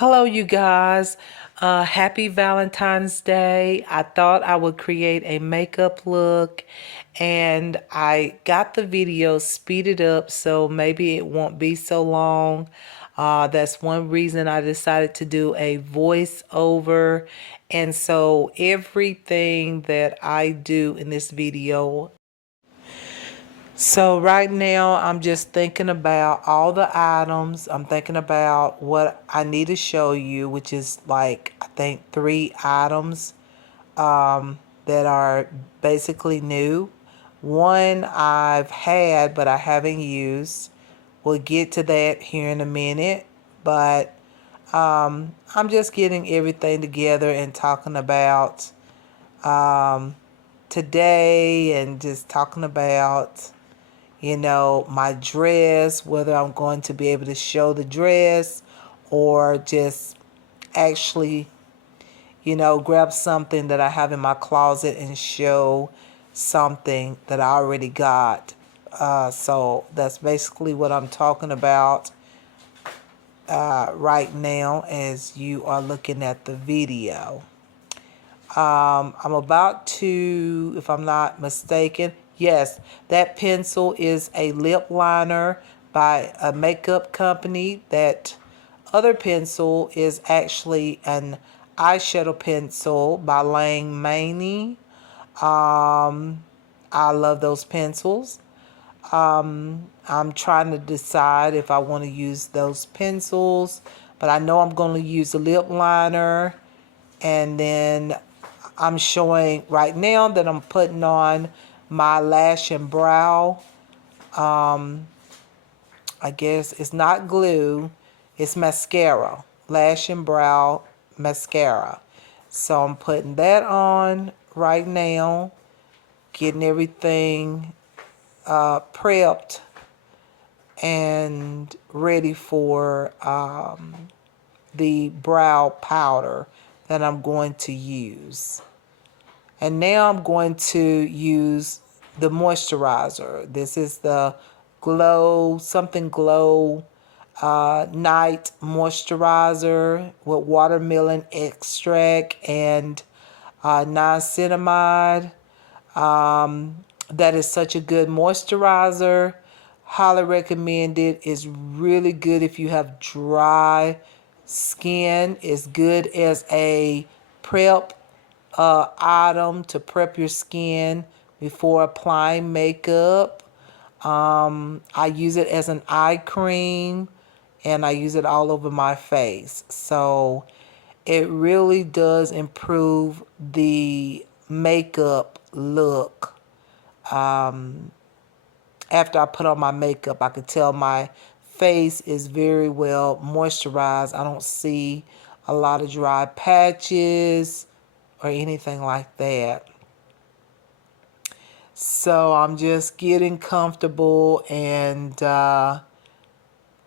Hello, you guys. Happy Valentine's Day. I thought I would create a makeup look and I got the video speeded up so maybe it won't be so long. That's one reason I decided to do a voiceover. And so everything that I do in this video, so right now I'm just thinking about all the items. I'm thinking about what I need to show you, which is like I think 3 items that are basically new. One I've had but I haven't used. We'll get to that here in a minute. But I'm just getting everything together and talking about today and just talking about my dress, whether I'm going to be able to show the dress or just actually, grab something that I have in my closet and show something that I already got. So that's basically what I'm talking about right now as you are looking at the video. I'm about to, if I'm not mistaken, yes, that pencil is a lip liner by a makeup company. That other pencil is actually an eyeshadow pencil by Lange. I love those pencils. I'm trying to decide if I want to use those pencils, but I know I'm going to use a lip liner. And then I'm showing right now that I'm putting on my lash and brow. I guess it's not glue, it's mascara. Lash and brow mascara. So I'm putting that on right now, getting everything prepped and ready for the brow powder that I'm going to use. And now I'm going to use the moisturizer. This is the Something Glow Night Moisturizer with watermelon extract and niacinamide. That is such a good moisturizer. Highly recommend it. It's really good if you have dry skin. It's good as a prep item to prep your skin before applying makeup. I use it as an eye cream and I use it all over my face. So it really does improve the makeup look. After I put on my makeup, I can tell my face is very well moisturized. I don't see a lot of dry patches or anything like that. So I'm just getting comfortable and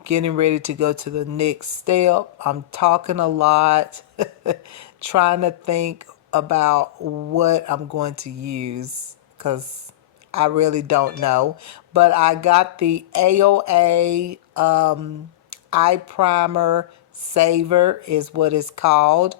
getting ready to go to the next step. I'm talking a lot, trying to think about what I'm going to use because I really don't know. But I got the AOA eye primer saver is what it's called.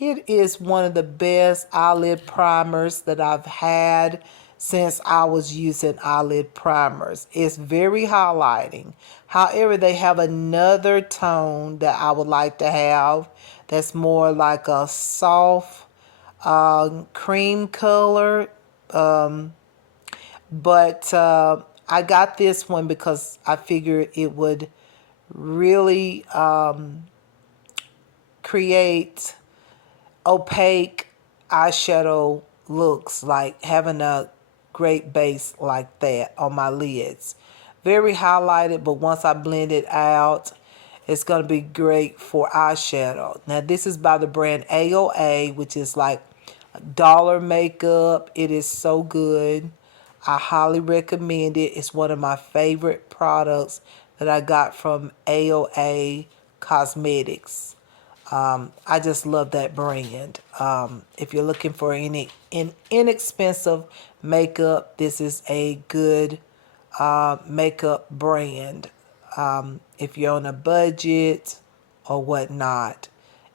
It is one of the best eyelid primers that I've had since I was using eyelid primers. It's very highlighting. However, they have another tone that I would like to have that's more like a soft cream color. But I got this one because I figured it would really create opaque eyeshadow looks, like having a great base like that on my lids. Very highlighted, but once I blend it out, it's going to be great for eyeshadow. Now this is by the brand AOA, which is like dollar makeup. It is so good. I highly recommend it. It's one of my favorite products that I got from AOA Cosmetics. I just love that brand. If you're looking for any inexpensive makeup, this is a good makeup brand. If you're on a budget or whatnot.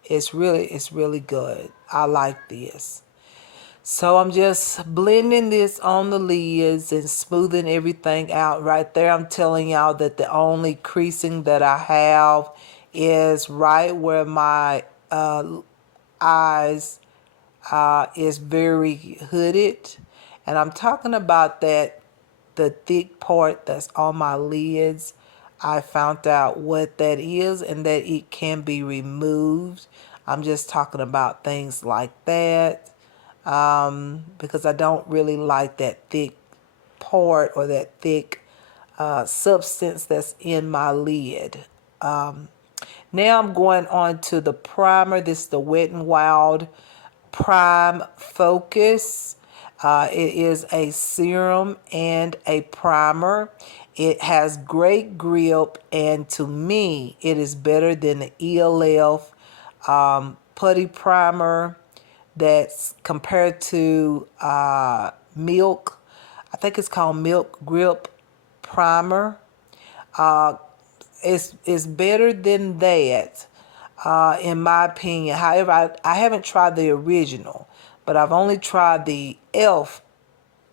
It's really good. I like this. So I'm just blending this on the lids and smoothing everything out. Right there, I'm telling y'all that the only creasing that I have is right where my eyes is very hooded. And I'm talking about that, the thick part that's on my lids. I found out what that is and that it can be removed. I'm just talking about things like that, because I don't really like that thick part or that thick substance that's in my lid. Now I'm going on to the primer. This is the Wet n Wild Prime Focus. It is a serum and a primer. It has great grip, and to me, it is better than the ELF putty primer that's compared to Milk. I think it's called Milk Grip Primer. It's better than that, in my opinion. However, I haven't tried the original, but I've only tried the ELF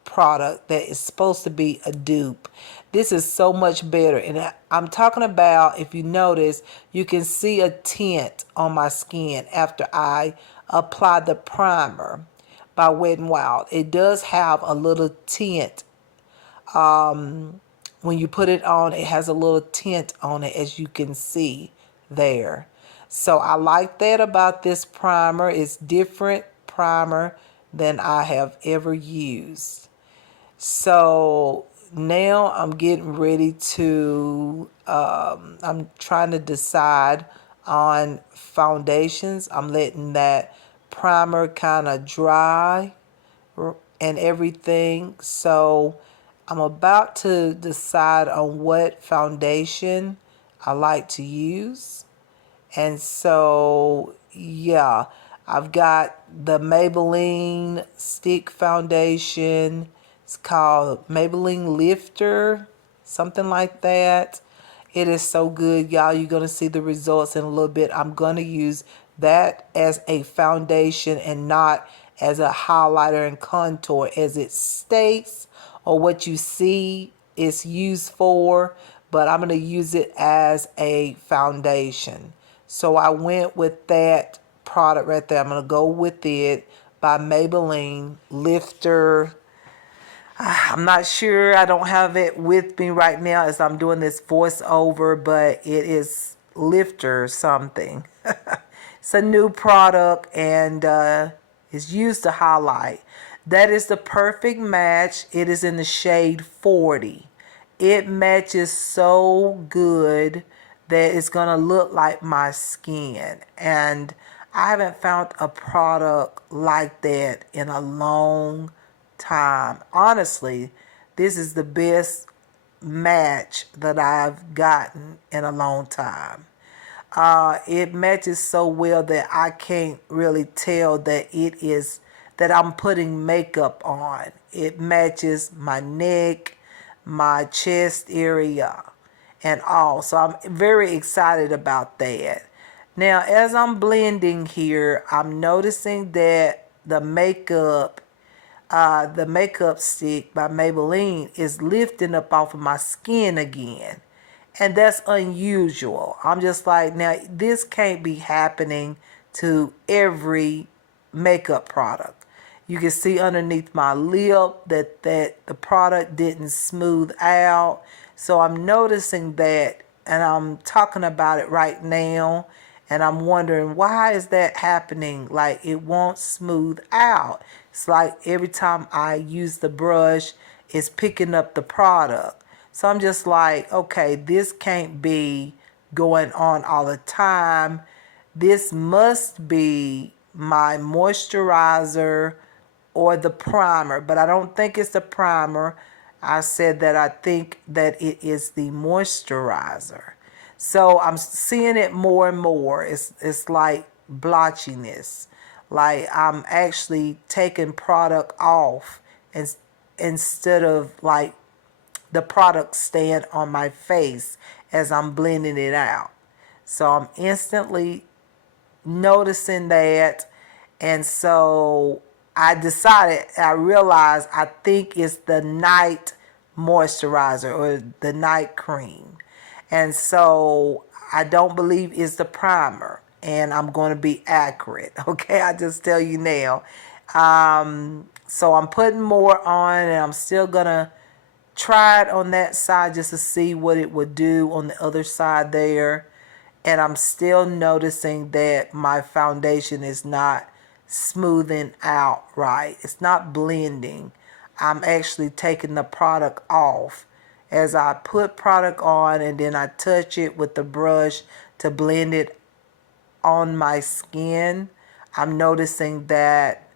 product that is supposed to be a dupe. This is so much better. And I'm talking about, if you notice, you can see a tint on my skin after I apply the primer by Wet n Wild. It does have a little tint. When you put it on, it has a little tint on it, as you can see there. So I like that about this primer. It's different primer than I have ever used. So now I'm getting ready to, I'm trying to decide on foundations. I'm letting that primer kind of dry and everything. So I'm about to decide on what foundation I like to use. And so, yeah, I've got the Maybelline stick foundation. It's called Maybelline Lifter, something like that. It is so good, y'all. You're going to see the results in a little bit. I'm going to use that as a foundation and not as a highlighter and contour as it states or what you see it's used for, but I'm going to use it as a foundation. So I went with that product right there. I'm going to go with it by Maybelline Lifter. I'm not sure. I don't have it with me right now as I'm doing this voiceover, but it is Lifter something. It's a new product, and it's used to highlight. That is the perfect match. It is in the shade 40. It matches so good that it's going to look like my skin. And I haven't found a product like that in a long time. Honestly, this is the best match that I've gotten in a long time. It matches so well that I can't really tell that it is that I'm putting makeup on. It matches my neck, my chest area, and all. So I'm very excited about that. Now, as I'm blending here, I'm noticing that the makeup stick by Maybelline is lifting up off of my skin again. And that's unusual. I'm just like, now this can't be happening to every makeup product. You can see underneath my lip that the product didn't smooth out. So I'm noticing that, and I'm talking about it right now. And I'm wondering, why is that happening? Like, it won't smooth out. It's like every time I use the brush, it's picking up the product. So I'm just like, okay, this can't be going on all the time. This must be my moisturizer or the primer, but I don't think it's the primer. I said that I think that it is the moisturizer. So I'm seeing it more and more. It's like blotchiness. Like I'm actually taking product off instead of like the product staying on my face as I'm blending it out. So I'm instantly noticing that. And so I realized I think it's the night moisturizer or the night cream. And so I don't believe it's the primer. And I'm going to be accurate. Okay, I just tell you now. So I'm putting more on, and I'm still going to try it on that side just to see what it would do on the other side there. And I'm still noticing that my foundation is not smoothing out right. It's not blending. I'm actually taking the product off as I put product on, and then I touch it with the brush to blend it on my skin. I'm noticing that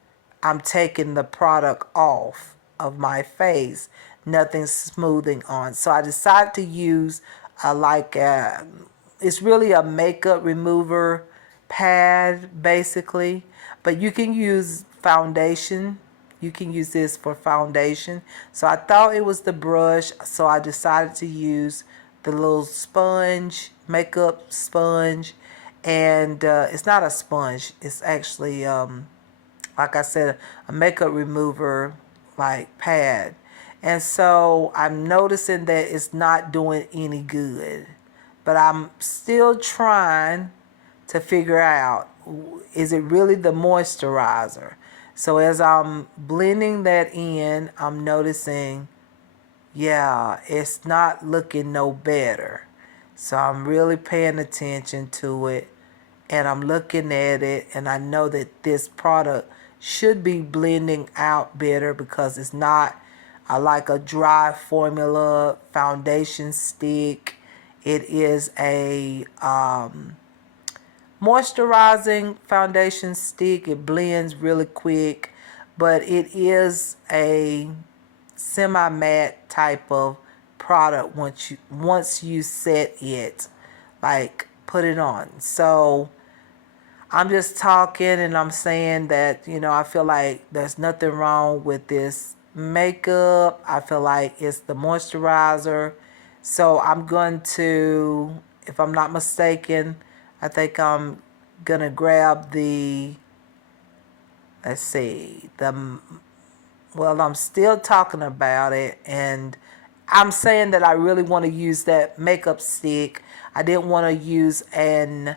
I'm taking the product off of my face. Nothing's smoothing on. So I decided to use it's really a makeup remover pad basically, but you can use foundation. You can use this for foundation. So I thought it was the brush, so I decided to use the little sponge, makeup sponge, and it's not a sponge. It's actually like I said, a makeup remover like pad. And so I'm noticing that it's not doing any good. But I'm still trying to figure out, is it really the moisturizer? So as I'm blending that in, I'm noticing, yeah, it's not looking no better. So I'm really paying attention to it, and I'm looking at it, and I know that this product should be blending out better because it's not like a dry formula foundation stick. It is a moisturizing foundation stick. It blends really quick, but it is a semi-matte type of product once you set it, like put it on. So I'm just talking and I'm saying that, I feel like there's nothing wrong with this makeup. I feel like it's the moisturizer. So I'm going to, if I'm not mistaken, I think I'm going to grab let's see, well, I'm still talking about it, and I'm saying that I really want to use that makeup stick. I didn't want to use an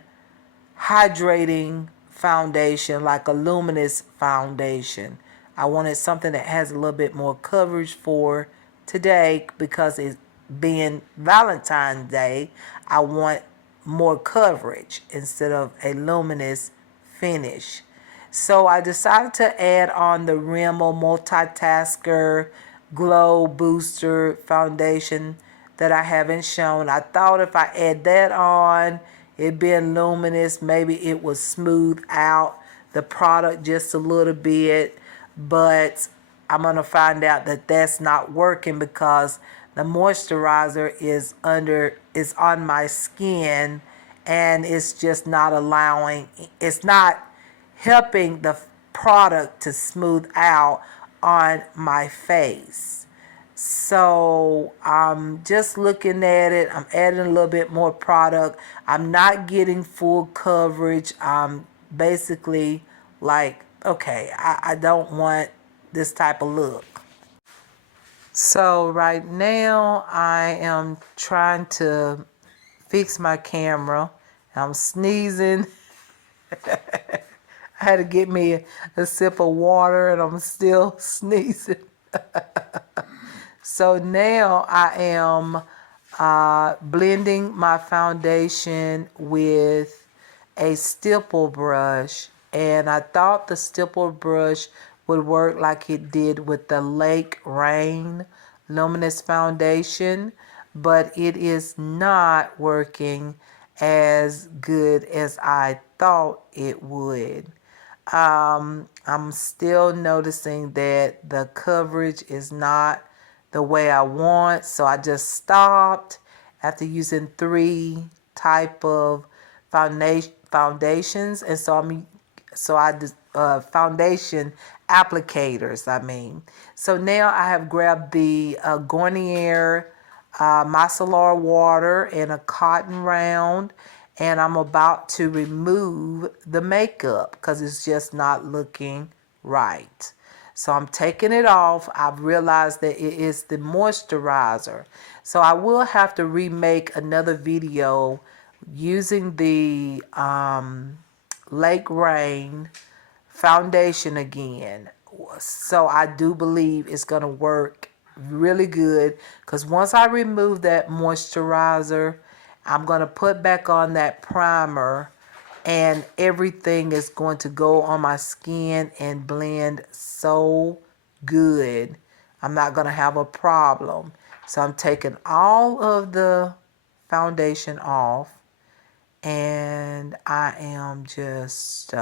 hydrating foundation like a luminous foundation. I wanted something that has a little bit more coverage for today because it's being Valentine's Day. I want more coverage instead of a luminous finish. So I decided to add on the Rimmel Multitasker Glow Booster Foundation that I haven't shown. I thought if I add that on, it being luminous, maybe it would smooth out the product just a little bit. But I'm going to find out that that's not working because the moisturizer is on my skin, and it's just not it's not helping the product to smooth out on my face. So I'm just looking at it. I'm adding a little bit more product. I'm not getting full coverage. I'm basically like, okay, I don't want this type of look. So right now I am trying to fix my camera. I'm sneezing. I had to get me a sip of water, and I'm still sneezing. So now I am blending my foundation with a stipple brush, and I thought the stipple brush would work like it did with the Lake Rain Luminous Foundation, but it is not working as good as I thought it would. I'm still noticing that the coverage is not the way I want, so I just stopped after using 3 type of foundations, and foundation applicators. So now I have grabbed the Garnier micellar water in a cotton round, and I'm about to remove the makeup because it's just not looking right. So I'm taking it off. I've realized that it is the moisturizer. So I will have to remake another video using the Lake Rain foundation again. So I do believe it's going to work really good because once I remove that moisturizer, I'm going to put back on that primer and everything is going to go on my skin and blend so good. I'm not going to have a problem. So I'm taking all of the foundation off and I am just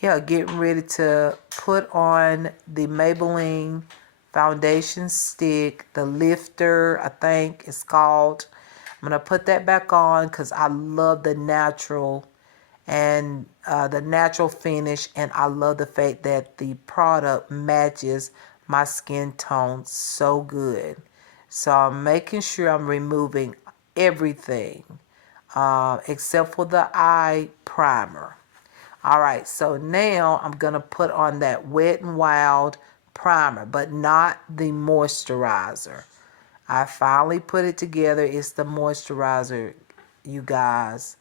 getting ready to put on the Maybelline foundation stick, the lifter, I think it's called. I'm going to put that back on because I love the natural and the natural finish, and I love the fact that the product matches my skin tone so good. So I'm making sure I'm removing everything except for the eye primer. All right, so now I'm going to put on that Wet n Wild primer, but not the moisturizer. I finally put it together. It's the moisturizer, you guys.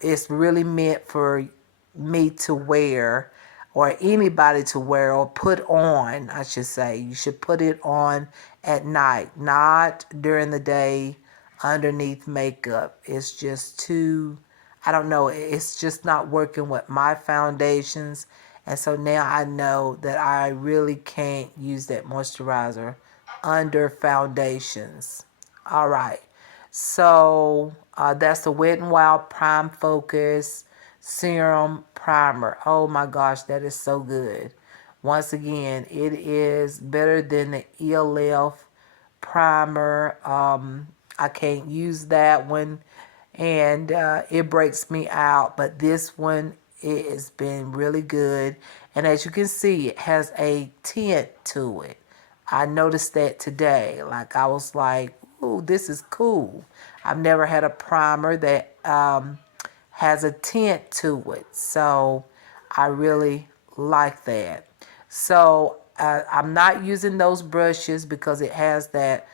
It's really meant for me to wear, or anybody to wear, or put on, I should say. You should put it on at night, not during the day underneath makeup. It's just too, I don't know, it's just not working with my foundations. And so now I know that I really can't use that moisturizer under foundations. All right. So that's the Wet n Wild Prime Focus Serum Primer. Oh my gosh, that is so good. Once again, it is better than the ELF primer. I can't use that one, and it breaks me out. But this one, it has been really good. And as you can see, it has a tint to it. I noticed that today. Like, I was like, ooh, this is cool. I've never had a primer that has a tint to it. So I really like that. So I'm not using those brushes because it has that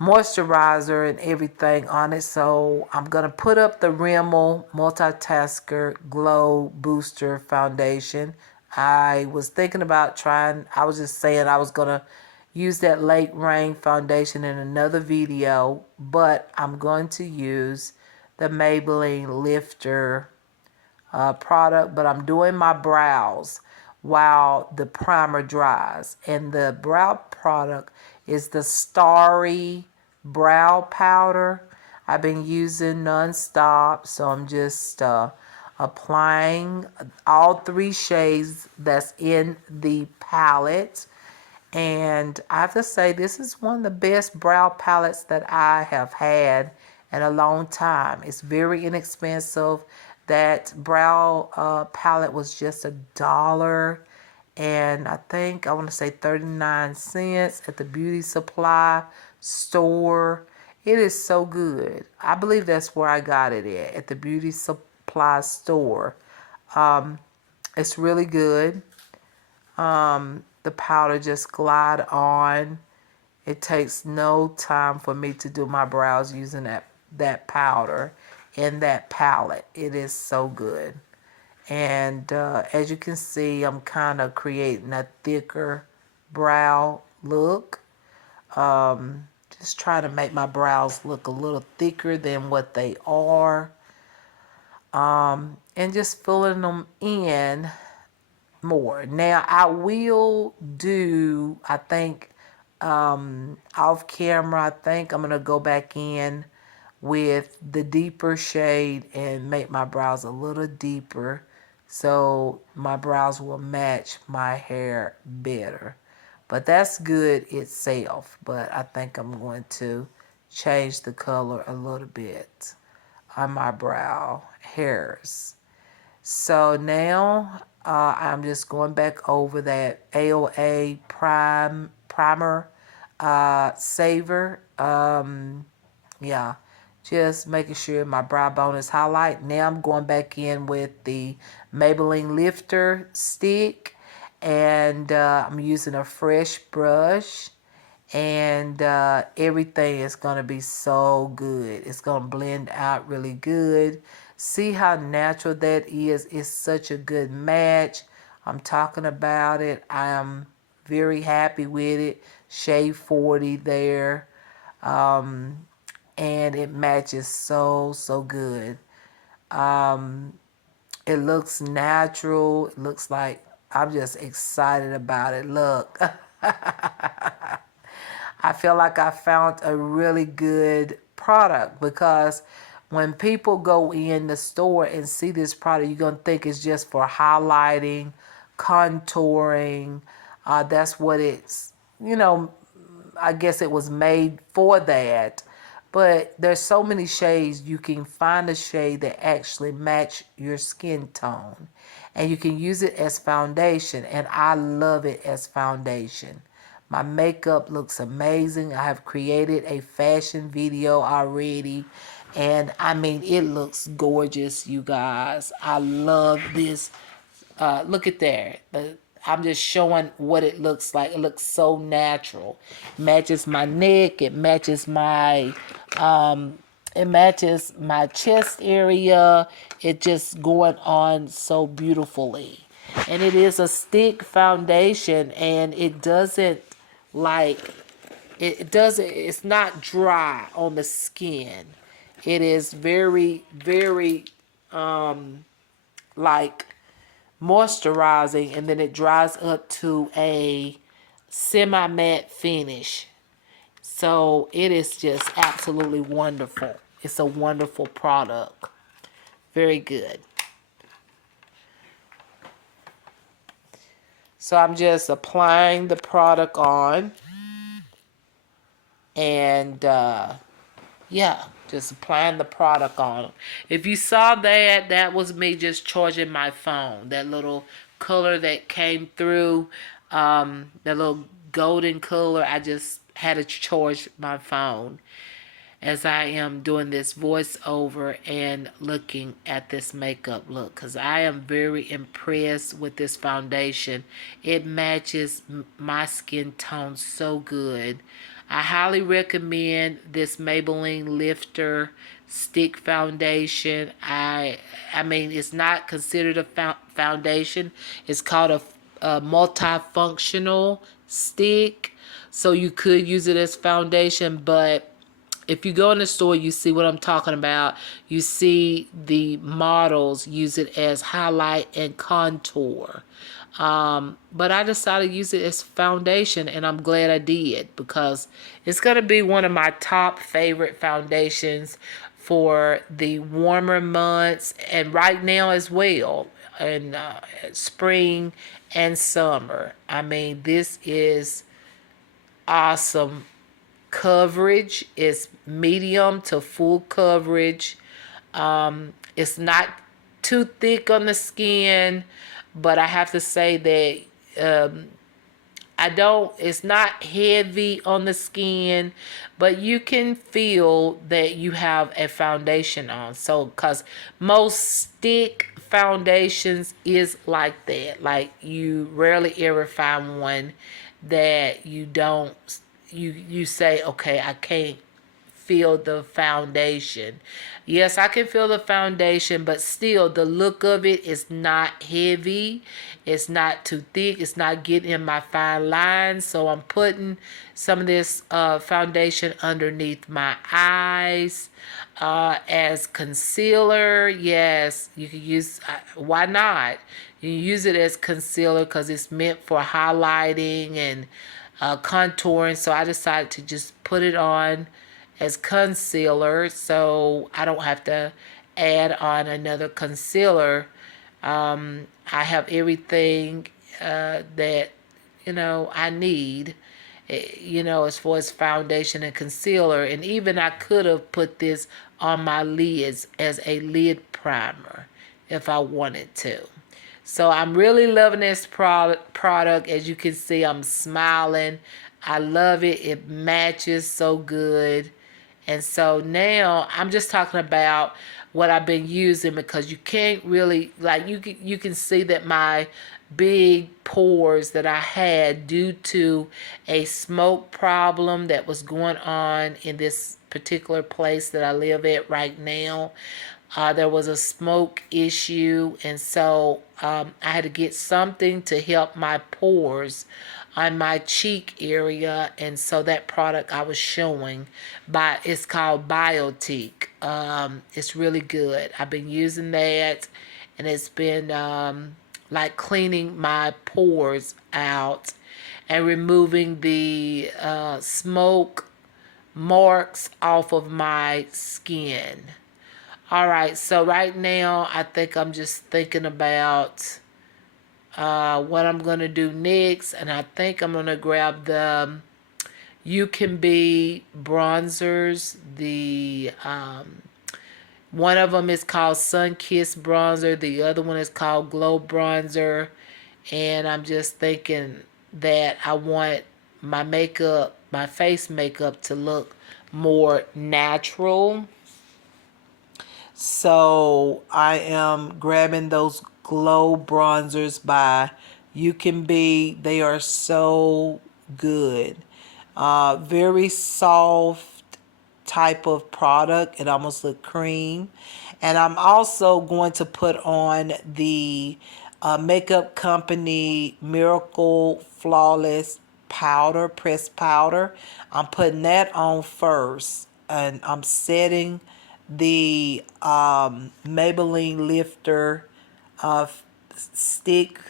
moisturizer and everything on it. So I'm going to put up the Rimmel Multitasker Glow Booster Foundation. I was thinking about trying, I was just saying I was going to use that Lake Rain foundation in another video, but I'm going to use the Maybelline Lifter product, but I'm doing my brows while the primer dries. And the brow product is the Starry Brow Powder. I've been using nonstop, so I'm just applying all 3 shades that's in the palette. And I have to say, this is one of the best brow palettes that I have had in a long time. It's very inexpensive. That brow palette was just $1, and I think I want to say 39 cents at the beauty supply store. It is so good. I believe that's where I got it at the beauty supply store. It's really good. The powder just glide on. It takes no time for me to do my brows using that powder in that palette. It is so good. And as you can see, I'm kind of creating a thicker brow look. Just trying to make my brows look a little thicker than what they are. And just filling them in more. Now, I will do, I think, off camera, I think I'm going to go back in with the deeper shade and make my brows a little deeper so my brows will match my hair better. But that's good itself. But I think I'm going to change the color a little bit on my brow hairs. So now I'm just going back over that AOA primer saver. Yeah, Just making sure my brow bone is highlighted. Now I'm going back in with the Maybelline Lifter stick, and I'm using a fresh brush, and everything is going to be so good. It's going to blend out really good. See how natural that is? It's such a good match. I'm talking about it. I am very happy with it. Shade 40 there. And it matches so good. It looks natural. It looks like I'm just excited about it. Look. I feel like I found a really good product, because when people go in the store and see this product, you're going to think it's just for highlighting, contouring. That's what it's, I guess it was made for that. But there's so many shades. You can find a shade that actually match your skin tone. And you can use it as foundation. And I love it as foundation. My makeup looks amazing. I have created a fashion video already. And I mean, it looks gorgeous, you guys. I love this. Look at there. I'm just showing what it looks like. It looks so natural. It matches my neck. It matches my chest area. It just going on so beautifully. And it is a stick foundation, and it doesn't like it's not dry on the skin. It is very, very like moisturizing, and then it dries up to a semi-matte finish. So it is just absolutely wonderful. It's a wonderful product. Very good. So I'm just applying the product on. And yeah, just applying the product on. If you saw that, that was me just charging my phone. That little color that came through, that little golden color, I just had to charge my phone as I am doing this voiceover and looking at this makeup look, because I am very impressed with this foundation. It matches my skin tone so good. I highly recommend this Maybelline Lifter Stick Foundation. I mean, it's not considered a foundation. It's called a multifunctional stick. So you could use it as foundation, but if you go in the store, you see what I'm talking about. You see the models use it as highlight and contour. But I decided to use it as foundation, and I'm glad I did, because it's going to be one of my top favorite foundations for the warmer months, and right now as well, in spring and summer. I mean, this is awesome. Coverage is medium to full coverage. It's not too thick on the skin, but I have to say that it's not heavy on the skin, but you can feel that you have a foundation on. So, because most stick foundations is like that. Like, you rarely ever find one that you say, okay, I can't feel the foundation. Yes, I can feel the foundation, but still the look of it is not heavy. It's not too thick. It's not getting in my fine lines. So I'm putting some of this foundation underneath my eyes as concealer. Yes, you can use, why not? You use it as concealer because it's meant for highlighting and contouring. So I decided to just put it on as concealer, so I don't have to add on another concealer. I have everything that I need, as far as foundation and concealer. And even I could have put this on my lids as a lid primer if I wanted to. So I'm really loving this product. As you can see, I'm smiling. I love it. It matches so good. And so now I'm just talking about what I've been using, because you can't really, like, you can see that my big pores that I had due to a smoke problem that was going on in this particular place that I live at right now. There was a smoke issue, and so I had to get something to help my pores on my cheek area, and so that product I was showing, by it's called Biotique. It's really good. I've been using that, and it's been like cleaning my pores out and removing the smoke marks off of my skin. All right, so right now I think I'm just thinking about what I'm gonna do next, and I think I'm gonna grab the You Can Be bronzers. The one of them is called Sun Kiss bronzer. The other one is called Glow bronzer, and I'm just thinking that I want my makeup, my face makeup, to look more natural. So I am grabbing those glow bronzers by You Can Be. They are so good. Very soft type of product. It almost look cream. And I'm also going to put on the makeup company Miracle Flawless powder, pressed powder. I'm putting that on first, and I'm setting the Maybelline lifter stick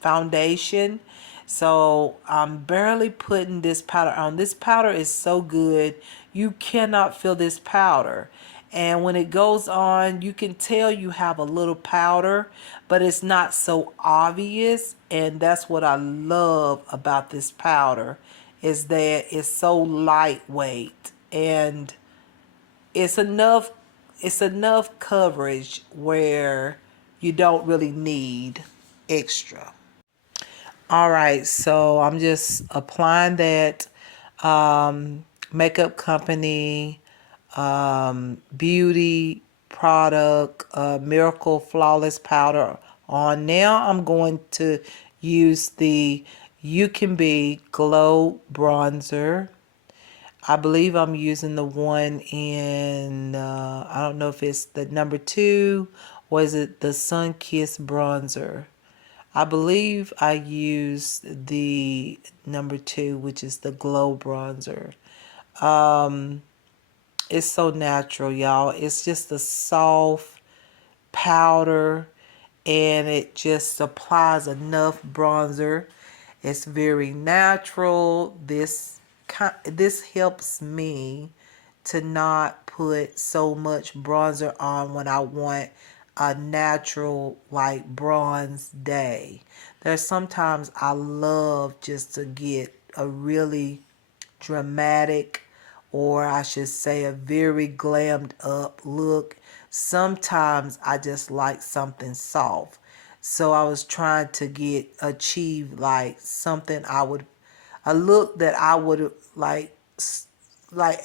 foundation. So I'm barely putting this powder on. This powder is so good. You cannot feel this powder. And when it goes on, you can tell you have a little powder, but it's not so obvious. And that's what I love about this powder, is that it's so lightweight, and it's enough coverage where you don't really need extra. All right, so I'm just applying that makeup company beauty product Miracle Flawless powder on. Now I'm going to use the You Can Be Glow bronzer. I believe I'm using the one in, I don't know if it's the number 2, or is it the Sun Kiss bronzer. I believe I used the number 2, which is the Glow bronzer. It's so natural, y'all. It's just a soft powder, and it just applies enough bronzer. It's very natural. This helps me to not put so much bronzer on when I want a natural, like, bronze day. There's sometimes I love just to get a really dramatic, or I should say a very glammed up look. Sometimes I just like something soft. So I was trying to achieve like something a look that I would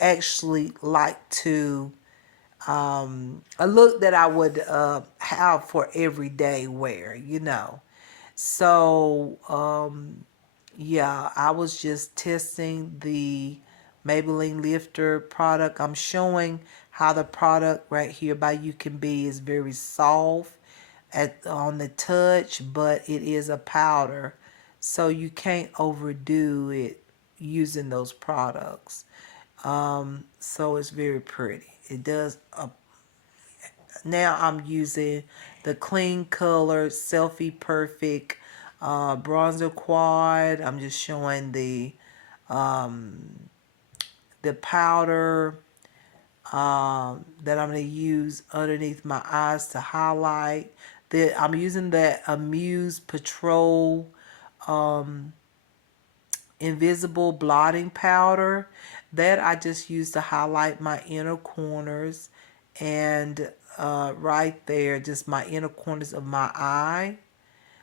actually like to, a look that I would have for everyday wear. So yeah, I was just testing the Maybelline Lifter product. I'm showing how the product right here by You Can Be is very soft on the touch, but it is a powder, so you can't overdo it using those products. So it's very pretty. It does. Now I'm using the Clean Color Selfie Perfect bronzer quad. I'm just showing the powder that I'm going to use underneath my eyes to highlight. I'm using that Amuse Patrol invisible blotting powder that I just use to highlight my inner corners, and right there, just my inner corners of my eye.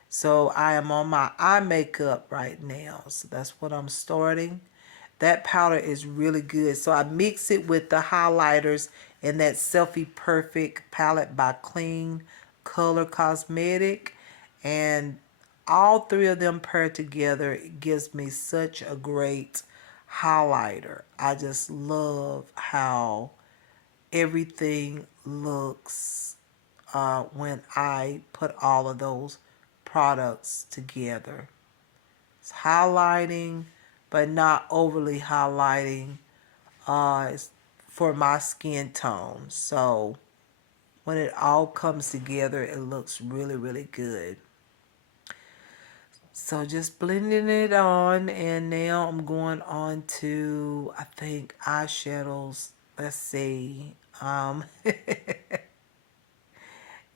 So I am on my eye makeup right now. So that's what I'm starting. That powder is really good. So I mix it with the highlighters in that Selfie Perfect palette by Clean Color Cosmetic. And all three of them paired together, it gives me such a great highlighter. I just love how everything looks when I put all of those products together. It's highlighting, but not overly highlighting. It's for my skin tone. So when it all comes together, it looks really, really good. So just blending it on, and now I'm going on to, I think, eyeshadows. Let's see.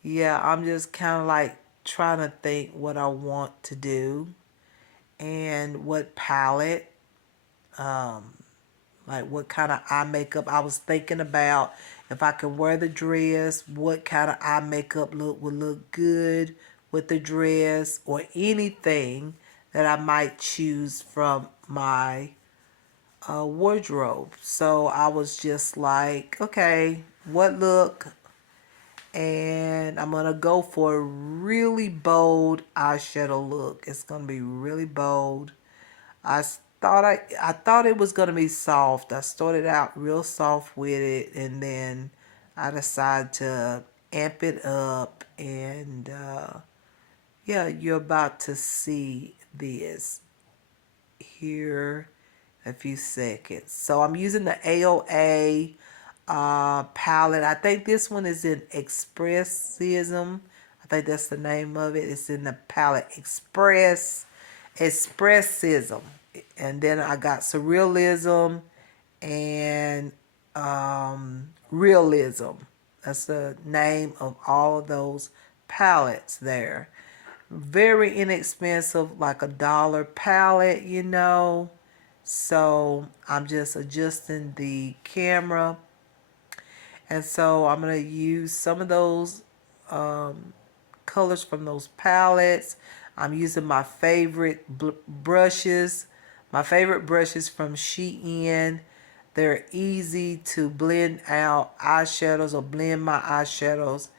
Yeah, I'm just kind of like trying to think what I want to do and what palette, like what kind of eye makeup. I was thinking about if I could wear the dress, what kind of eye makeup look would look good with the dress, or anything that I might choose from my wardrobe. So I was just like, okay, what look? And I'm gonna go for a really bold eyeshadow look. It's gonna be really bold. I thought it was gonna be soft. I started out real soft with it, and then I decided to amp it up. And yeah, you're about to see this here in a few seconds. So I'm using the AOA palette. I think this one is in Expressism. I think that's the name of it. It's in the palette Expressism. And then I got Surrealism and Realism. That's the name of all of those palettes there. Very inexpensive, like $1 palette, you know. So I'm just adjusting the camera. And so I'm going to use some of those colors from those palettes. I'm using my favorite brushes. My favorite brushes from Shein. They're easy to blend out eyeshadows or blend my eyeshadows.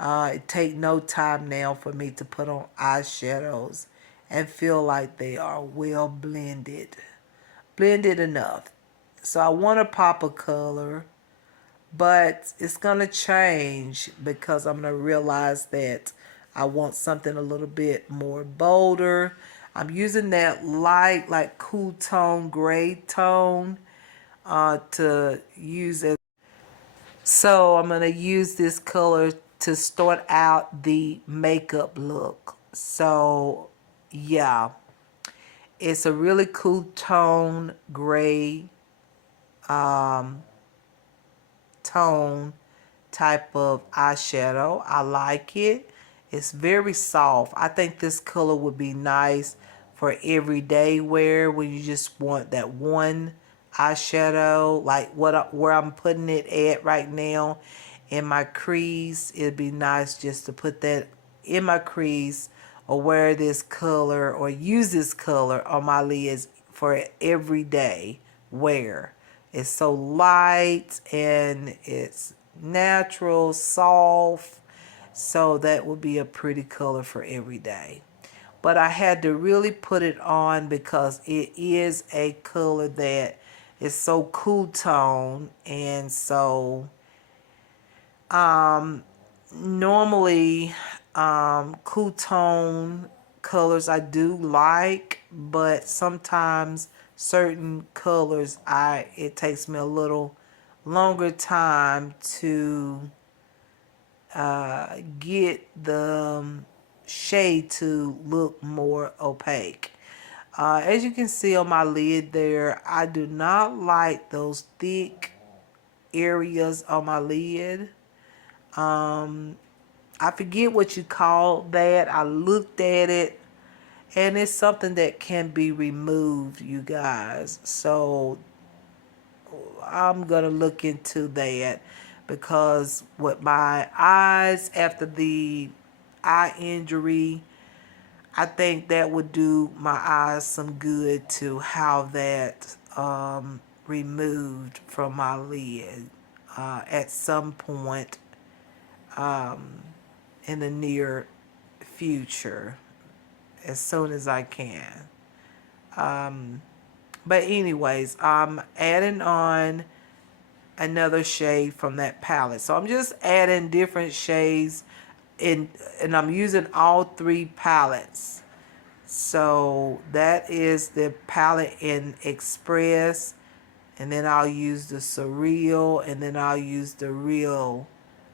It take no time now for me to put on eyeshadows and feel like they are well blended. Blended enough. So I want to pop a color, but it's going to change because I'm going to realize that I want something a little bit more bolder. I'm using that light, like cool tone, gray tone to use it. So I'm going to use this color to start out the makeup look. So yeah, it's a really cool tone, gray tone type of eyeshadow. I like it. It's very soft. I think this color would be nice for everyday wear when you just want that one eyeshadow, like where I'm putting it at right now in my crease. It'd be nice just to put that in my crease, or wear this color or use this color on my lids for everyday wear. It's so light and it's natural, soft. So that would be a pretty color for every day. But I had to really put it on because it is a color that is so cool tone. And so normally cool tone colors I do like, but sometimes certain colors it takes me a little longer time to get the shade to look more opaque. As you can see on my lid there, I do not like those thick areas on my lid. I forget what you call that. I looked at it, and it's something that can be removed, you guys. So I'm going to look into that, because with my eyes after the eye injury, I think that would do my eyes some good to have that removed from my lid at some point in the near future, as soon as I can. But anyways, I'm adding on another shade from that palette. So I'm just adding different shades and I'm using all three palettes. So that is the palette in Express, and then I'll use the Surreal, and then I'll use the Real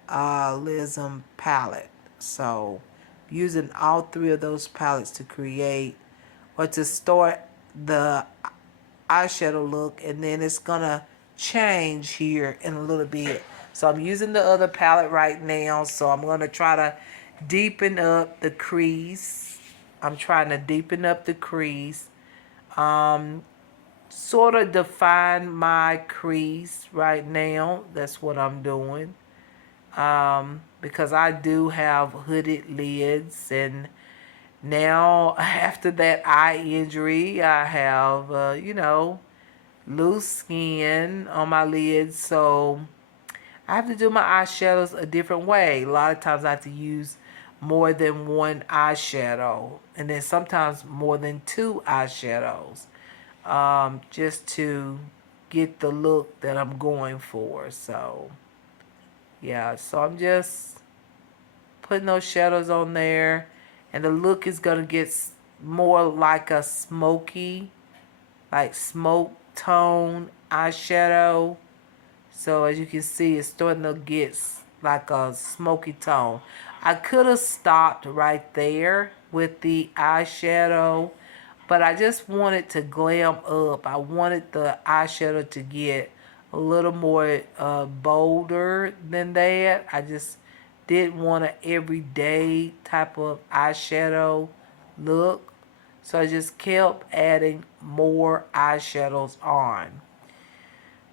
Lism palette. So using all three of those palettes to create or to start the eyeshadow look, and then it's gonna change here in a little bit. So I'm using the other palette right now, so I'm gonna try to deepen up the crease. I'm trying to deepen up the crease, sort of define my crease right now. That's what I'm doing, because I do have hooded lids, and now after that eye injury I have loose skin on my lids, so I have to do my eyeshadows a different way. A lot of times I have to use more than one eyeshadow, and then sometimes more than two eyeshadows, just to get the look that I'm going for. So yeah, so I'm just putting those shadows on there, and the look is gonna get more like a smoky, like smoke tone eyeshadow. So as you can see, it's starting to get like a smoky tone. I could have stopped right there with the eyeshadow, but I just wanted to glam up. I wanted the eyeshadow to get a little more bolder than that. I just didn't want an everyday type of eyeshadow look. So I just kept adding more eyeshadows on.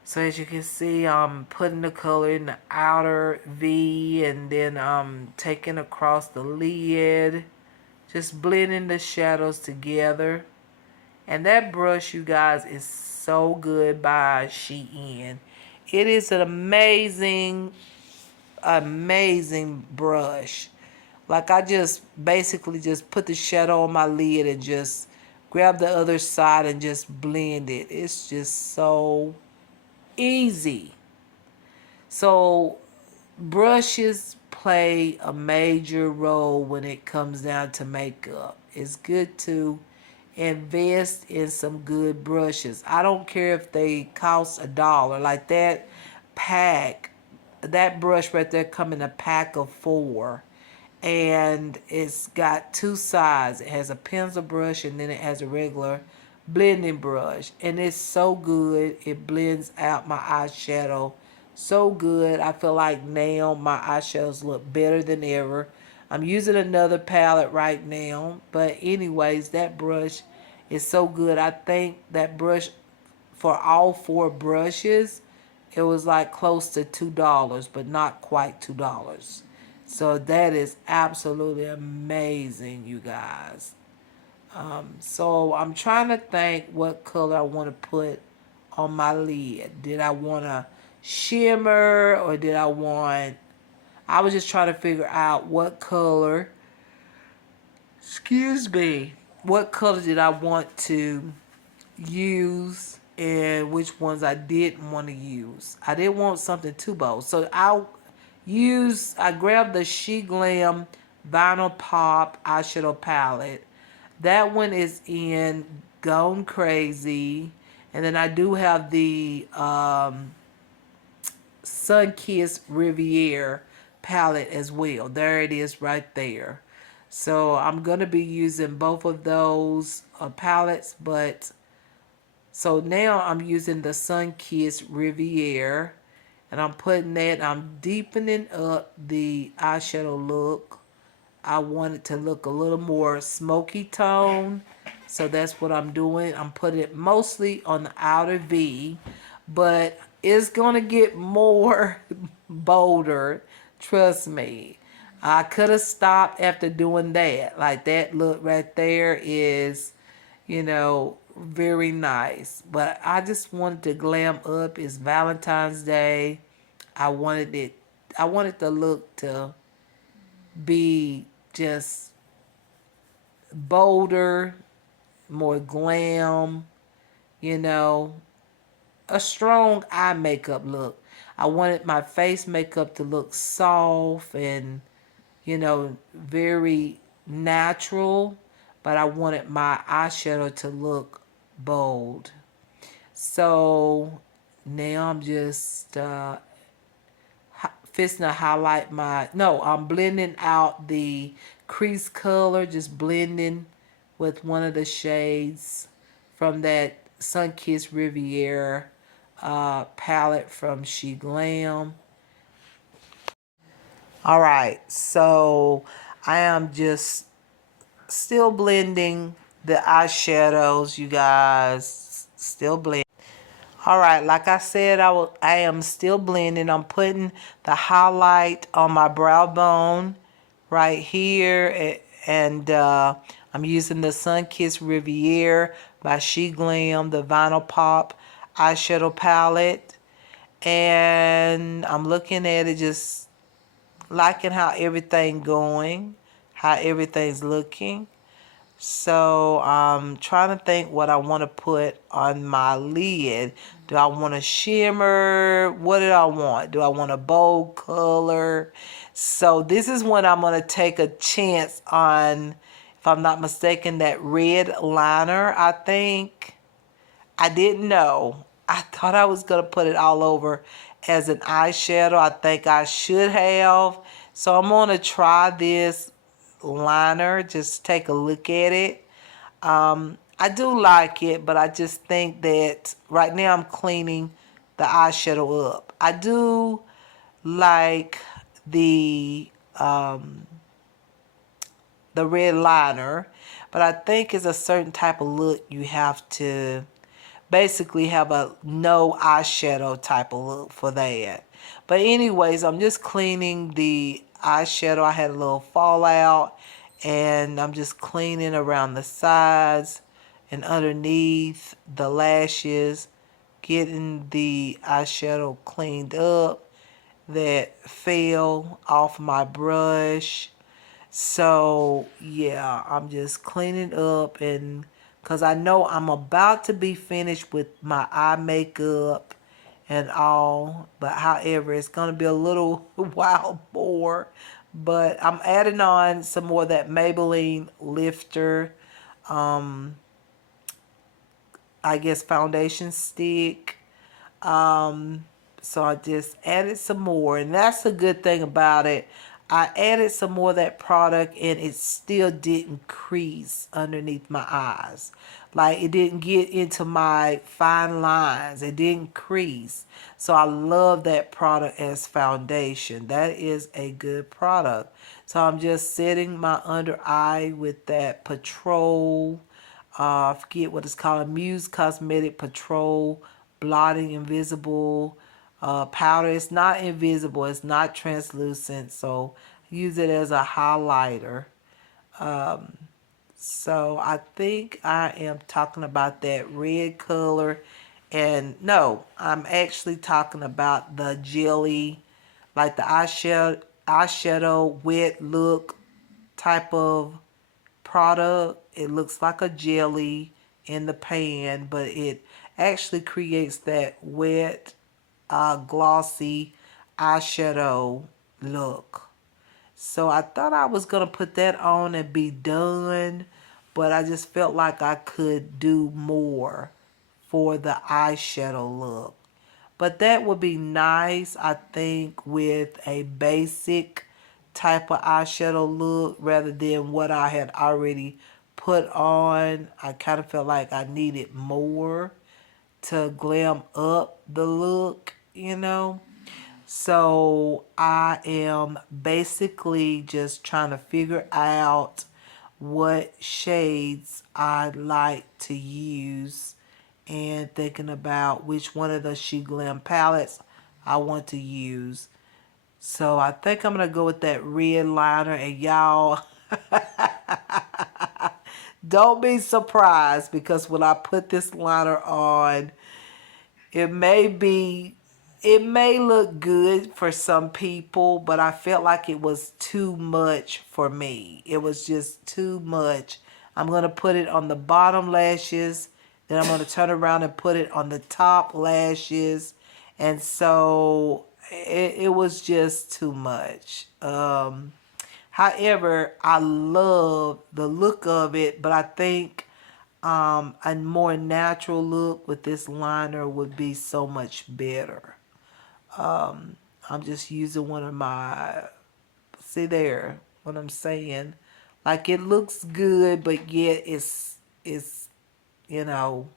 So as you can see, I'm putting the color in the outer V, and then I'm taking across the lid, just blending the shadows together. And that brush, you guys, is so good by Shein. It is an amazing, amazing brush. Like, I just basically just put the shadow on my lid and just grab the other side and just blend it. It's just so easy. So brushes play a major role when it comes down to makeup. It's good to invest in some good brushes. I don't care if they cost $1. Like that pack, that brush right there come in a pack of 4, and it's got two sides. It has a pencil brush, and then it has a regular blending brush, and it's so good. It blends out my eyeshadow so good. I feel like now my eyeshadows look better than ever. I'm using another palette right now, but anyways, that brush is so good. I think that brush, for all 4 brushes, it was like close to $2, but not quite $2. So that is absolutely amazing, you guys. So I'm trying to think what color I want to put on my lid. Did I want a shimmer, or did I want... I was just trying to figure out what color, excuse me, what color did I want to use and which ones I didn't want to use. I didn't want something too bold. So I grabbed the She Glam Vinyl Pop eyeshadow palette. That one is in Gone Crazy. And then I do have the Sun Kiss Riviere palette as well. There it is right there. So I'm going to be using both of those palettes, but so now I'm using the Sun Kiss Riviere, and I'm putting that, I'm deepening up the eyeshadow look. I want it to look a little more smoky tone, so that's what I'm doing. I'm putting it mostly on the outer V, but it's going to get more bolder, trust me. I could have stopped after doing that. Like, that look right there is, very nice. But I just wanted to glam up. It's Valentine's Day. I wanted it. I wanted the look to be just bolder, more glam. You know, a strong eye makeup look. I wanted my face makeup to look soft and, very natural, but I wanted my eyeshadow to look bold. So now I'm just fixing to highlight no, I'm blending out the crease color, just blending with one of the shades from that Sunkissed Riviera palette from She Glam. All right, so I am just still blending the eyeshadows, you guys. Still blending. All right, like I said, I am still blending. I'm putting the highlight on my brow bone right here, and I'm using the Sunkissed Riviera by She Glam, the Vinyl Pop eyeshadow palette, and I'm looking at it, just liking how everything's looking. So I'm trying to think what I want to put on my lid. Do I want a shimmer? What do I want? Do I want a bold color? So this is when I'm going to take a chance on, if I'm not mistaken, that red liner, I think. I didn't know. I thought I was going to put it all over as an eyeshadow. I think I should have. So I'm going to try this liner. Just take a look at it. I do like it, but I just think that right now I'm cleaning the eyeshadow up. I do like the red liner, but I think it's a certain type of look you have to basically have a no eyeshadow type of look for that. But anyways, I'm just cleaning the eyeshadow. I had a little fallout, and I'm just cleaning around the sides and underneath the lashes, getting the eyeshadow cleaned up that fell off my brush. So yeah, I'm just cleaning up, and because I know I'm about to be finished with my eye makeup and all, but however, it's going to be a little while more. But I'm adding on some more of that Maybelline lifter, I guess foundation stick. So I just added some more, and that's the good thing about it. I added some more of that product, and it still didn't crease underneath my eyes. Like, it didn't get into my fine lines. It didn't crease. So I love that product as foundation. That is a good product. So I'm just setting my under eye with that Patrol, I forget what it's called, Muse Cosmetic Patrol Blotting Invisible powder. It's not invisible, it's not translucent, so use it as a highlighter. So I think I am talking about that red color, and no, I'm actually talking about the jelly, like the eyeshadow wet look type of product. It looks like a jelly in the pan, but it actually creates that wet, glossy eyeshadow look. So I thought I was going to put that on and be done, but I just felt like I could do more for the eyeshadow look. But that would be nice, I think, with a basic type of eyeshadow look rather than what I had already put on. I kind of felt like I needed more to glam up the look. So I am basically just trying to figure out what shades I'd like to use and thinking about which one of the She Glam palettes I want to use. So I think I'm going to go with that red liner, and y'all, Don't be surprised because when I put this liner on, it may be, it may look good for some people, but I felt like it was too much for me. It was just too much. I'm going to put it on the bottom lashes, then I'm going to turn around and put it on the top lashes. And so it was just too much. However, I love the look of it, but I think a more natural look with this liner would be so much better. I'm just using one of my, see there, what I'm saying. Like it looks good, but yet it's you know,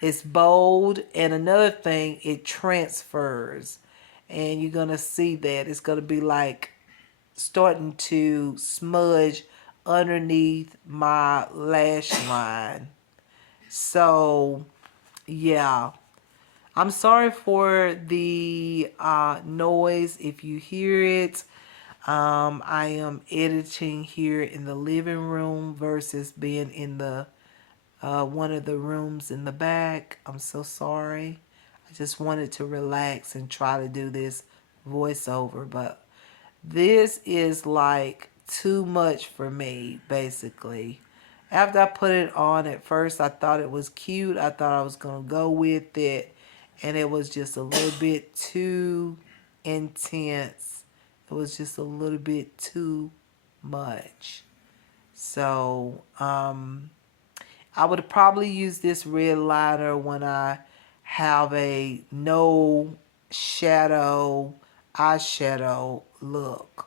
it's bold. And another thing, it transfers. And you're going to see that. It's going to be like starting to smudge underneath my lash line. So, yeah. I'm sorry for the noise if you hear it. I am editing here in the living room versus being in the one of the rooms in the back. I'm so sorry. I just wanted to relax and try to do this voiceover, but this is like too much for me, basically. After I put it on at first, I thought it was cute. I thought I was going to go with it. And it was just a little bit too intense. It was just a little bit too much. So, I would probably use this red liner when I have a no shadow eyeshadow look.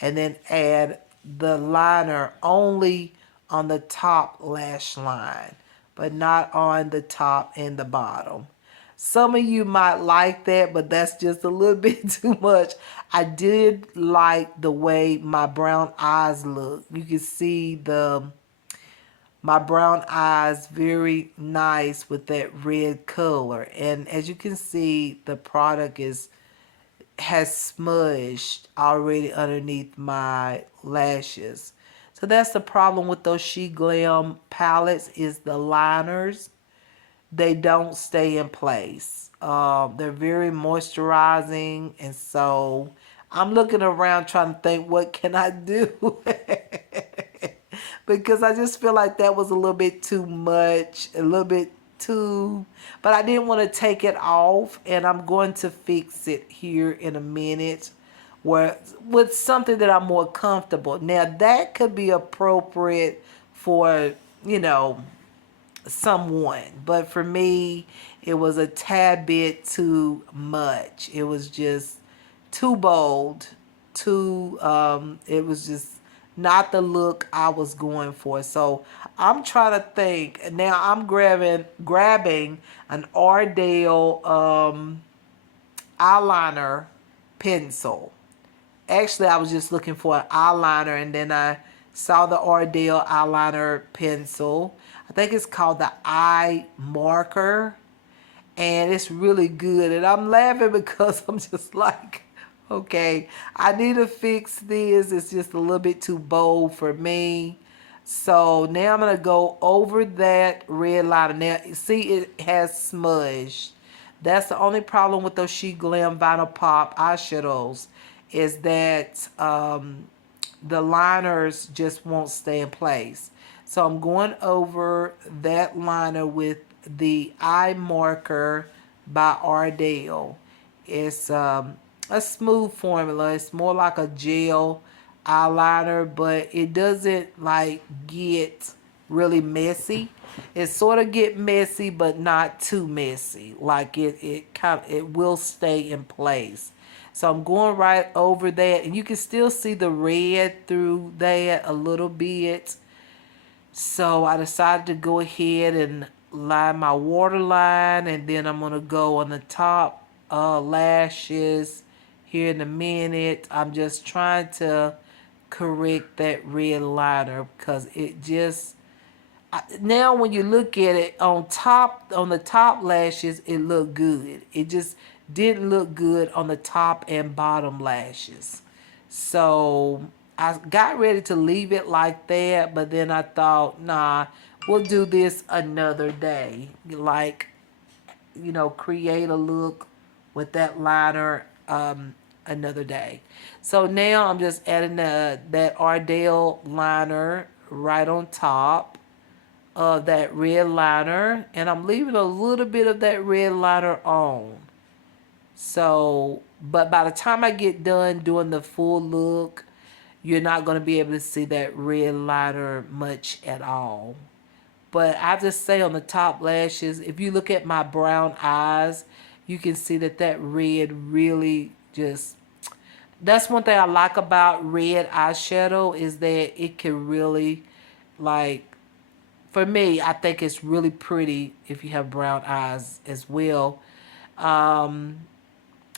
And then add the liner only on the top lash line, but not on the top and the bottom. Some of you might like that, but that's just a little bit too much. I did like the way my brown eyes look. You can see my brown eyes very nice with that red color. And as you can see, the product has smudged already underneath my lashes. So that's the problem with those She Glam palettes, is the liners. They don't stay in place. They're very moisturizing, and so I'm looking around trying to think what can I do because I just feel like that was a little bit too much, a little bit too, but I didn't want to take it off, and I'm going to fix it here in a minute where with something that I'm more comfortable. Now that could be appropriate for, you know, someone, but for me it was a tad bit too much. It was just too bold, too it was just not the look I was going for. So I'm trying to think now. I'm grabbing an Ardell eyeliner pencil. Actually, I was just looking for an eyeliner, and then I saw the Ardell eyeliner pencil. I think it's called the Eye Marker, and it's really good. And I'm laughing because I'm just like, okay, I need to fix this. It's just a little bit too bold for me. So now I'm going to go over that red liner. Now, see, it has smudged. That's the only problem with those She Glam Vinyl Pop eyeshadows, is that the liners just won't stay in place. So I'm going over that liner with the Eye Marker by Ardell. It's a smooth formula. It's more like a gel eyeliner, but it doesn't like get really messy. It sort of get messy, but not too messy. Like it will stay in place. So I'm going right over that, and you can still see the red through that a little bit. So I decided to go ahead and line my waterline, and then I'm going to go on the top lashes here in a minute. I'm just trying to correct that red liner because it just, now when you look at it on the top lashes, it looked good. It just didn't look good on the top and bottom lashes. So I got ready to leave it like that, but then I thought, nah, we'll do this another day. Like, create a look with that liner another day. So now I'm just adding that Ardell liner right on top of that red liner, and I'm leaving a little bit of that red liner on. So, but by the time I get done doing the full look, you're not going to be able to see that red liner much at all. But I just say on the top lashes, if you look at my brown eyes, you can see that red really just, that's one thing I like about red eyeshadow is that it can really, like, for me, I think it's really pretty if you have brown eyes as well. Um,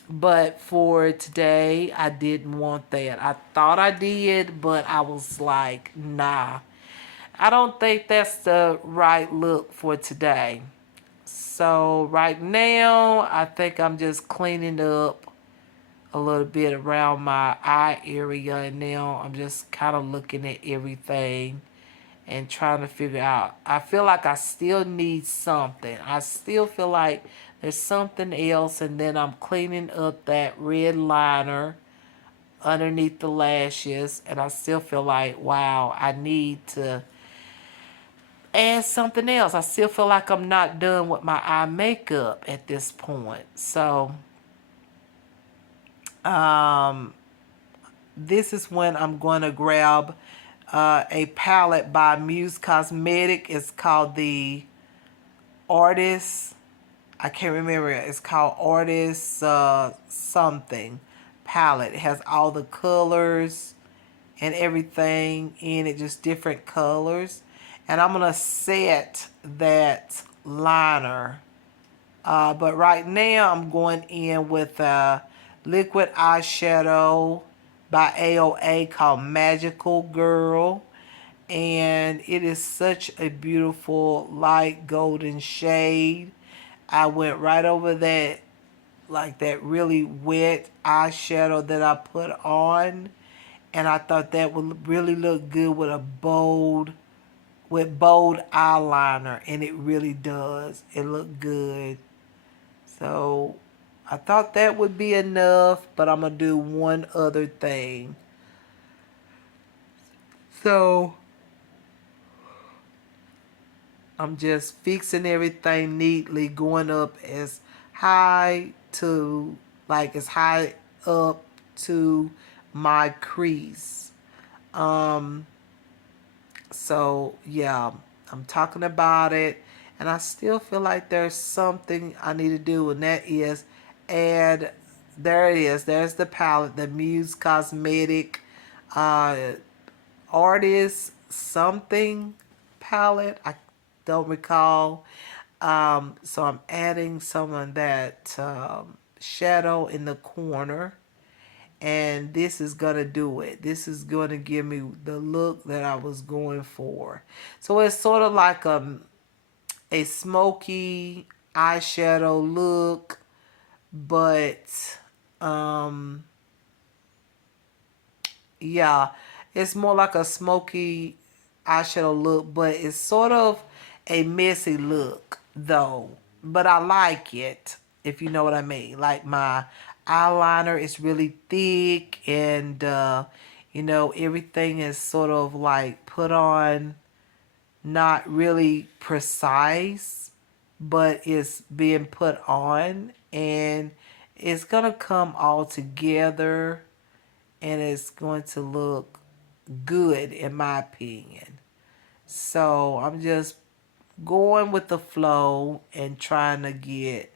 but for today, I didn't want that. I thought I did, but I was like, nah. I don't think that's the right look for today. So right now, I think I'm just cleaning up a little bit around my eye area. And now I'm just kind of looking at everything and trying to figure out. I feel like I still need something. I still feel like there's something else. And then I'm cleaning up that red liner underneath the lashes. And I still feel like, wow, I need to add something else. I still feel like I'm not done with my eye makeup at this point. So, um, this is when I'm going to grab a palette by Muse Cosmetic. It's called the Artist. I can't remember it. It's called Artist something palette. It has all the colors and everything in it, just different colors. And I'm going to set that liner. But right now I'm going in with a liquid eyeshadow by AOA called Magical Girl. And it is such a beautiful light golden shade. I went right over that, like that really wet eyeshadow that I put on. And I thought that would really look good with bold eyeliner. And it really does. It looked good. So I thought that would be enough, but I'm going to do one other thing. So I'm just fixing everything neatly, going up as high to, like as high up to my crease. So yeah, I'm talking about it, and I still feel like there's something I need to do, and that is add, there it is, there's the palette, the Muse Cosmetic uh, Artist something palette. I don't recall. So I'm adding some of that shadow in the corner. And this is going to do it. This is going to give me the look that I was going for. So it's sort of like a smoky eyeshadow look, but yeah, it's more like a smoky eyeshadow look, but it's sort of a messy look though. But I like it, if you know what I mean. Like my eyeliner is really thick, and everything is sort of like put on, not really precise, but it's being put on, and it's gonna come all together, and it's going to look good in my opinion. So I'm just going with the flow and trying to get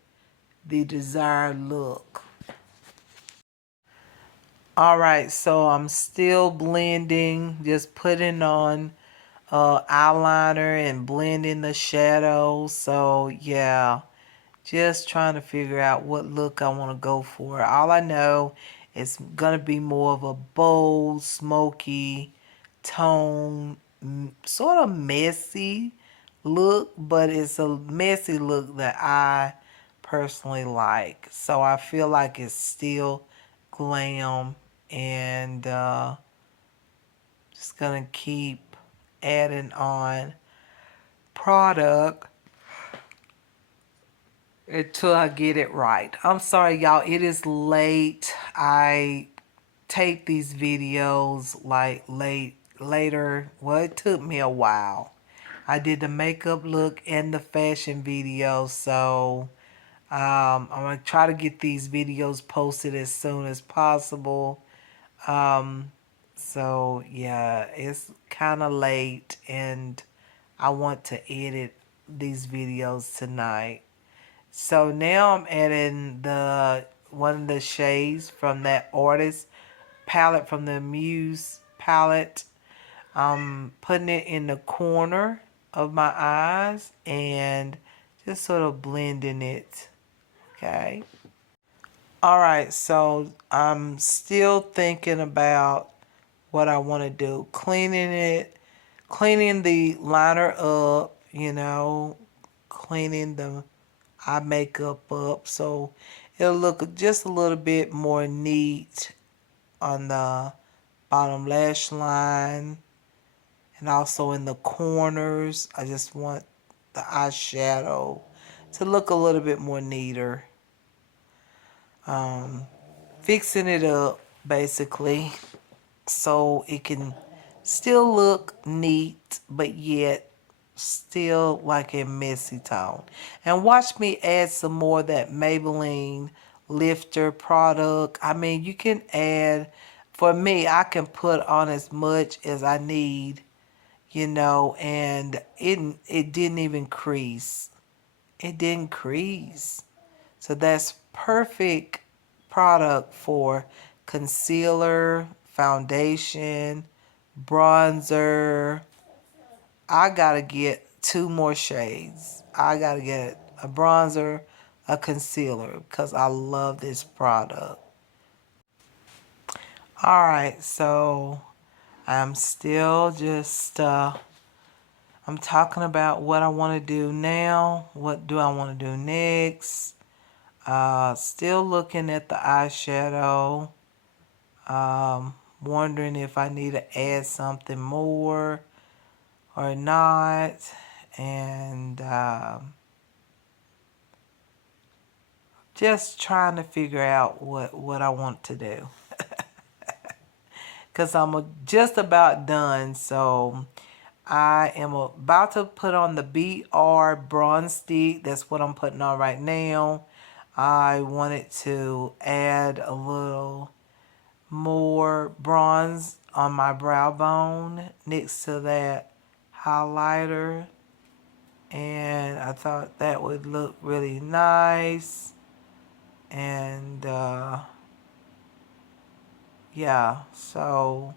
the desired look. All right, so I'm still blending, just putting on eyeliner and blending the shadows. So yeah, just trying to figure out what look I want to go for. All I know is going to be more of a bold, smoky tone, sort of messy look, but it's a messy look that I personally like. So I feel like it's still glam, and Just gonna keep adding on product until I get it right. I'm sorry, y'all. It is late. I tape these videos like later. Well, it took me a while. I did the makeup look and the fashion video, so I'm gonna try to get these videos posted as soon as possible. Um, so yeah, it's kind of late, and I want to edit these videos tonight. So now I'm adding the one of the shades from that artist palette, from the Muse palette. I'm putting it in the corner of my eyes and just sort of blending it. Okay. All right, so I'm still thinking about what I want to do. Cleaning the liner up, cleaning the eye makeup up so it'll look just a little bit more neat on the bottom lash line and also in the corners. I just want the eyeshadow to look a little bit more neater. Fixing it up basically so it can still look neat but yet still like a messy tone. And watch me add some more of that Maybelline lifter product. I mean, you can add, for me, I can put on as much as I need, and it didn't even crease. It didn't crease. So that's perfect product for concealer, foundation, bronzer. I gotta get 2 more shades. I gotta get a bronzer, a concealer, because I love this product. Alright, so I'm still just I'm talking about what I want to do now. What do I want to do next? Still looking at the eyeshadow. Wondering if I need to add something more or not. And just trying to figure out what I want to do. Because I'm just about done. So I am about to put on the BR Bronze Stick. That's what I'm putting on right now. I wanted to add a little more bronze on my brow bone next to that highlighter. And I thought that would look really nice. And yeah, so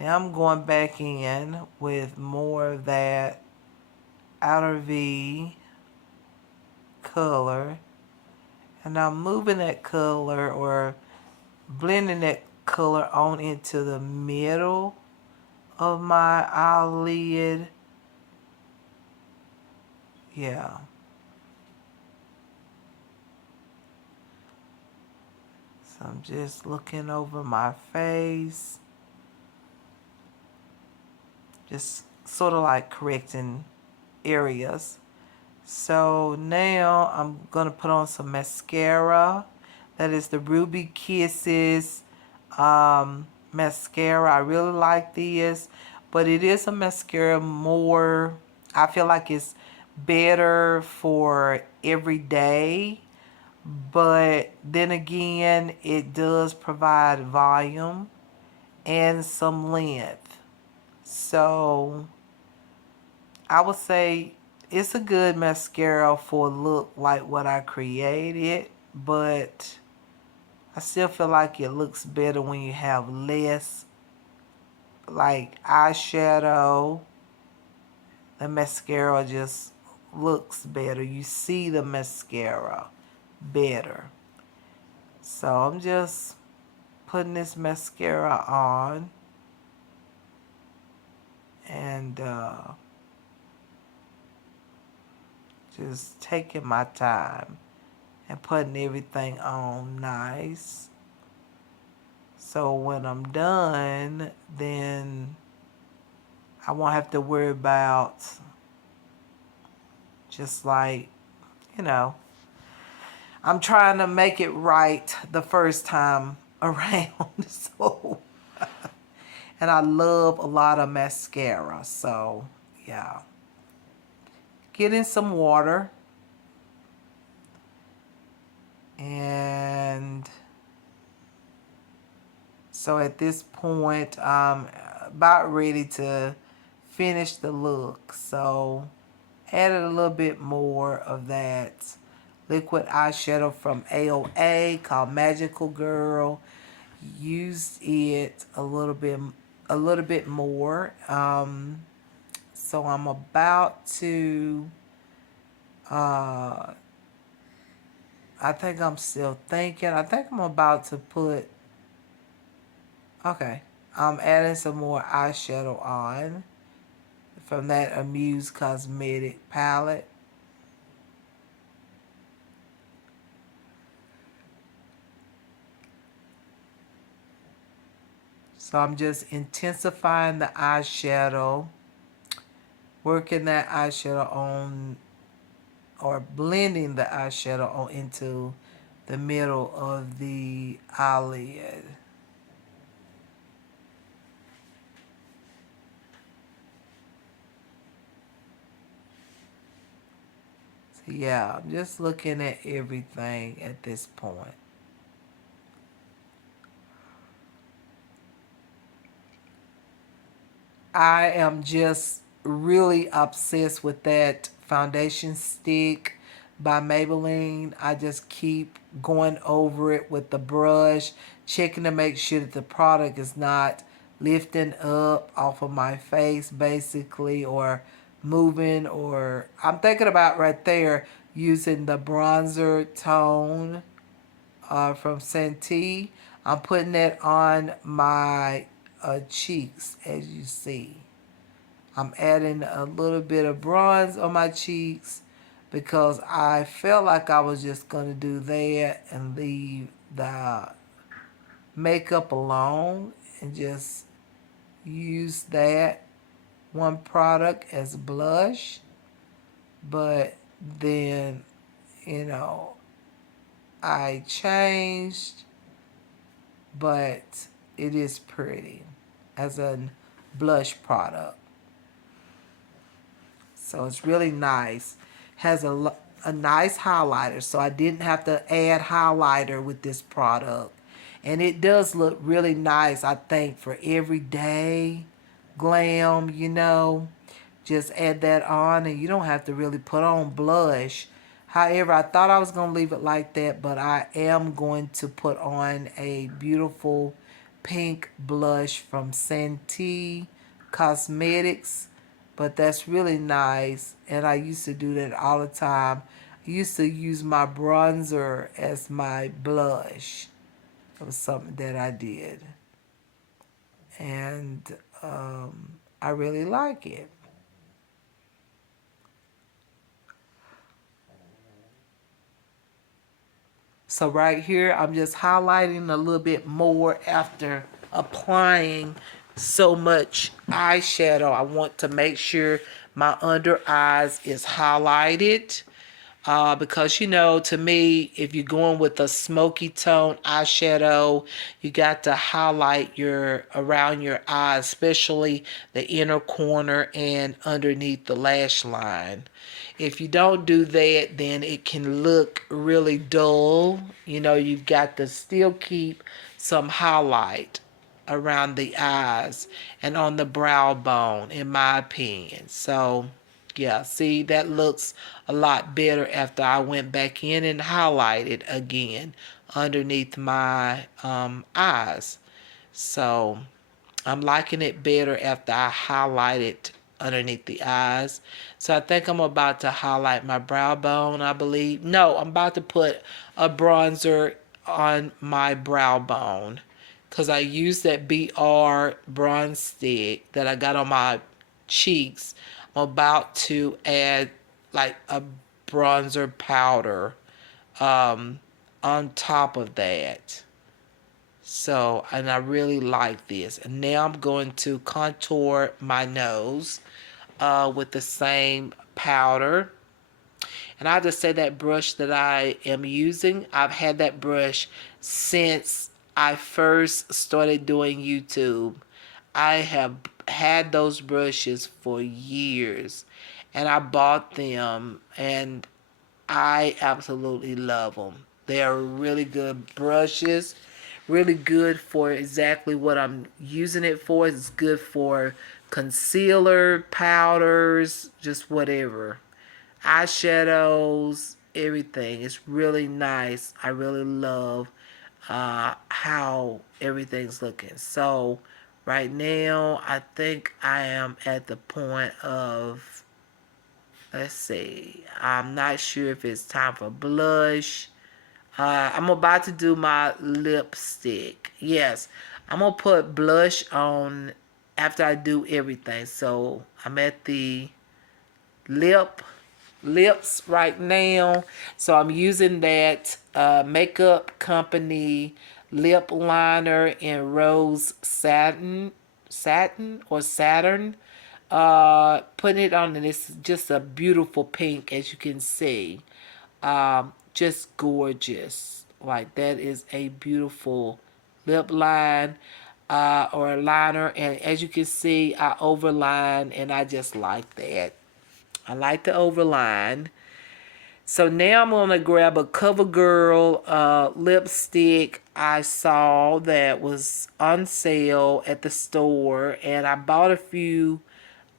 now I'm going back in with more of that outer V color, and I'm moving that color or blending that color on into the middle of my eyelid. Yeah. So I'm just looking over my face, just sort of like correcting areas. So now I'm going to put on some mascara. That is the Ruby Kisses mascara. I really like this, but it is a mascara more, I feel like it's better for every day. But then again, it does provide volume and some length. So I would say it's a good mascara for a look like what I created, but I still feel like it looks better when you have less like eyeshadow. The mascara just looks better. You see the mascara better. So I'm just putting this mascara on and just taking my time and putting everything on nice. So when I'm done, then I won't have to worry about just like, you know, I'm trying to make it right the first time around. So, and I love a lot of mascara. So, yeah. Get in some water. And so at this point, I'm about ready to finish the look. So, added a little bit more of that liquid eyeshadow from AOA called Magical Girl. Used it a little bit more. So I'm about to. I think I'm still thinking. I think I'm about to put. Okay, I'm adding some more eyeshadow on from that Amuse Cosmetic palette. So I'm just intensifying the eyeshadow, working that eyeshadow on, or blending the eyeshadow on into the middle of the eyelid. So yeah, I'm just looking at everything at this point. I am just really obsessed with that foundation stick by Maybelline. I just keep going over it with the brush, checking to make sure that the product is not lifting up off of my face basically, or moving, or I'm thinking about right there using the bronzer tone from Santee. I'm putting that on my cheeks, as you see. I'm adding a little bit of bronze on my cheeks because I felt like I was just going to do that and leave the makeup alone and just use that one product as blush. But then, you know, I changed, but it is pretty as a blush product. So it's really nice. Has a nice highlighter, so I didn't have to add highlighter with this product. And it does look really nice, I think, for everyday glam, you know. Just add that on and you don't have to really put on blush. However, I thought I was going to leave it like that, but I am going to put on a beautiful pink blush from Santee Cosmetics. But that's really nice, and I used to do that all the time. I used to use my bronzer as my blush. It was something that I did. And I really like it. So right here, I'm just highlighting a little bit more after applying so much eyeshadow. I want to make sure my under eyes is highlighted. Because you know, to me, if you're going with a smoky tone eyeshadow, you got to highlight your around your eyes, especially the inner corner and underneath the lash line. If you don't do that, then it can look really dull. You know, you've got to still keep some highlight around the eyes and on the brow bone, in my opinion. So yeah, see, that looks a lot better after I went back in and highlighted again underneath my eyes. So I'm liking it better after I highlight it underneath the eyes. So I think I'm about to highlight my brow bone, I believe. No, I'm about to put a bronzer on my brow bone because I used that BR bronze stick that I got on my cheeks. I'm about to add like a bronzer powder um, on top of that. So, and I really like this. And now I'm going to contour my nose with the same powder. And I just say that brush that I am using, I've had that brush since I first started doing YouTube. I have had those brushes for years, and I bought them, and I absolutely love them. They are really good brushes, really good for exactly what I'm using it for. It's good for concealer, powders, just whatever. Eyeshadows, everything. It's really nice. I really love how everything's looking. So right now, I think I am at the point of, let's see, I'm not sure if it's time for blush. I'm about to do my lipstick. Yes, I'm going to put blush on after I do everything. So I'm at the lips right now. So I'm using that Makeup Company lip liner in rose satin or saturn. Putting it on, and it's just a beautiful pink, as you can see. Just gorgeous. Like, that is a beautiful lip line or a liner. And as you can see, I overline, and I just like that. I like the overline. So now I'm going to grab a CoverGirl lipstick I saw that was on sale at the store. And I bought a few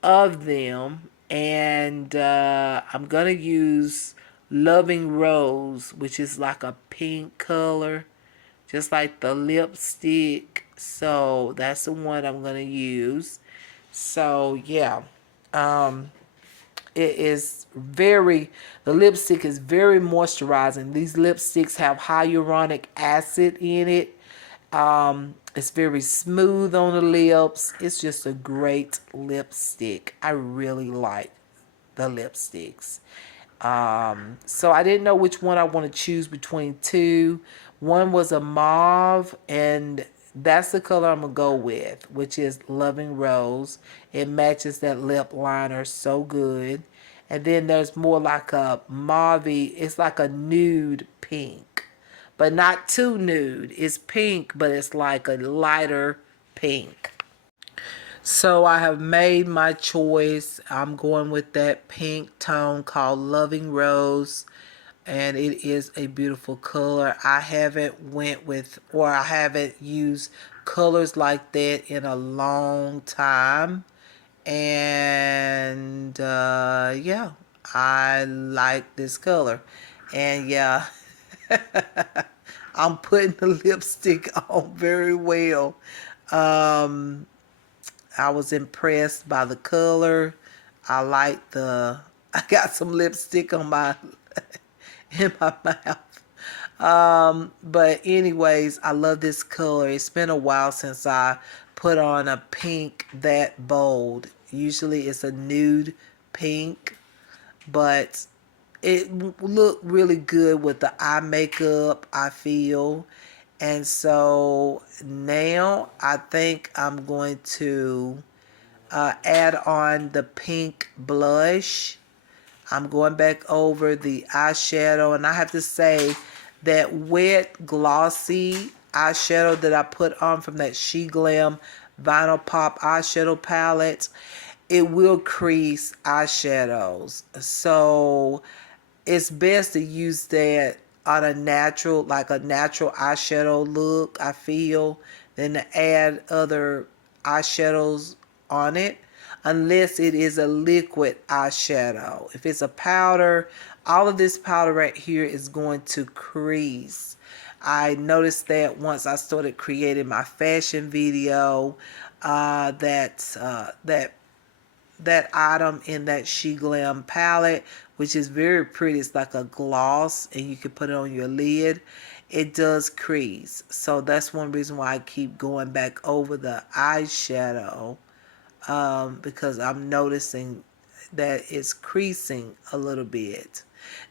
of them. And I'm going to use Loving Rose, which is like a pink color, just like the lipstick. So that's the one I'm going to use. So yeah. It is the lipstick is very moisturizing. These lipsticks have hyaluronic acid in it. It's very smooth on the lips. It's just a great lipstick. I really like the lipsticks. So I didn't know which one I want to choose between two. One was a mauve, and that's the color I'm going to go with, which is Loving Rose. It matches that lip liner so good. And then there's more like a mauve, it's like a nude pink, but not too nude. It's pink, but it's like a lighter pink. So I have made my choice. I'm going with that pink tone called Loving Rose, and it is a beautiful color. I haven't went with, or I haven't used colors like that in a long time. And yeah, I like this color. And yeah, I'm putting the lipstick on very well. Um, I was impressed by the color. I like I got some lipstick on my in my mouth. But anyways, I love this color. It's been a while since I put on a pink that bold. Usually it's a nude pink, but it looked really good with the eye makeup, I feel. And so now I think I'm going to add on the pink blush. I'm going back over the eyeshadow, and I have to say that wet glossy eyeshadow that I put on from that She Glam Vinyl Pop eyeshadow palette, it will crease eyeshadows. So it's best to use that on a natural, like a natural eyeshadow look, I feel, than to add other eyeshadows on it, unless it is a liquid eyeshadow. If it's a powder, all of this powder right here is going to crease. I noticed that once I started creating my fashion video, that item in that She Glam palette, which is very pretty. It's like a gloss, and you can put it on your lid. It does crease. So that's one reason why I keep going back over the eyeshadow, because I'm noticing that it's creasing a little bit.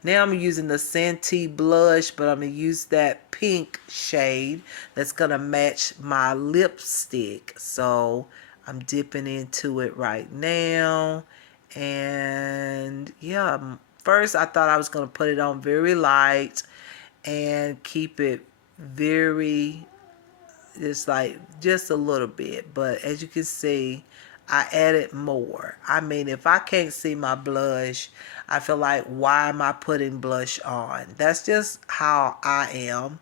Now I'm using the Santee blush, but I'm going to use that pink shade that's going to match my lipstick. So I'm dipping into it right now. And yeah, first I thought I was going to put it on very light and keep it very, just like just a little bit. But as you can see, I added more. I mean, if I can't see my blush, I feel like, why am I putting blush on? That's just how I am.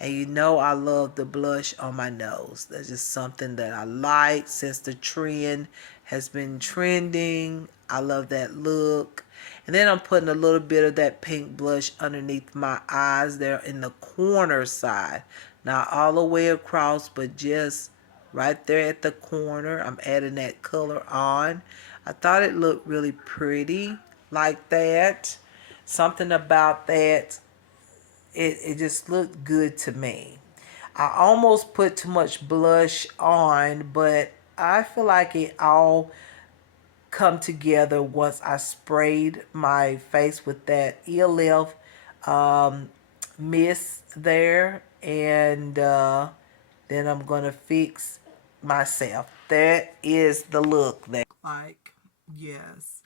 And you know I love the blush on my nose. That's just something that I like since the trend has been trending. I love that look. And then I'm putting a little bit of that pink blush underneath my eyes there in the corner side. Not all the way across, but just right there at the corner. I'm adding that color on. I thought it looked really pretty like that. Something about that, it just looked good to me. I almost put too much blush on, but I feel like it all come together once I sprayed my face with that ELF um, mist there, and then I'm gonna fix myself. That is the look there. Like, yes,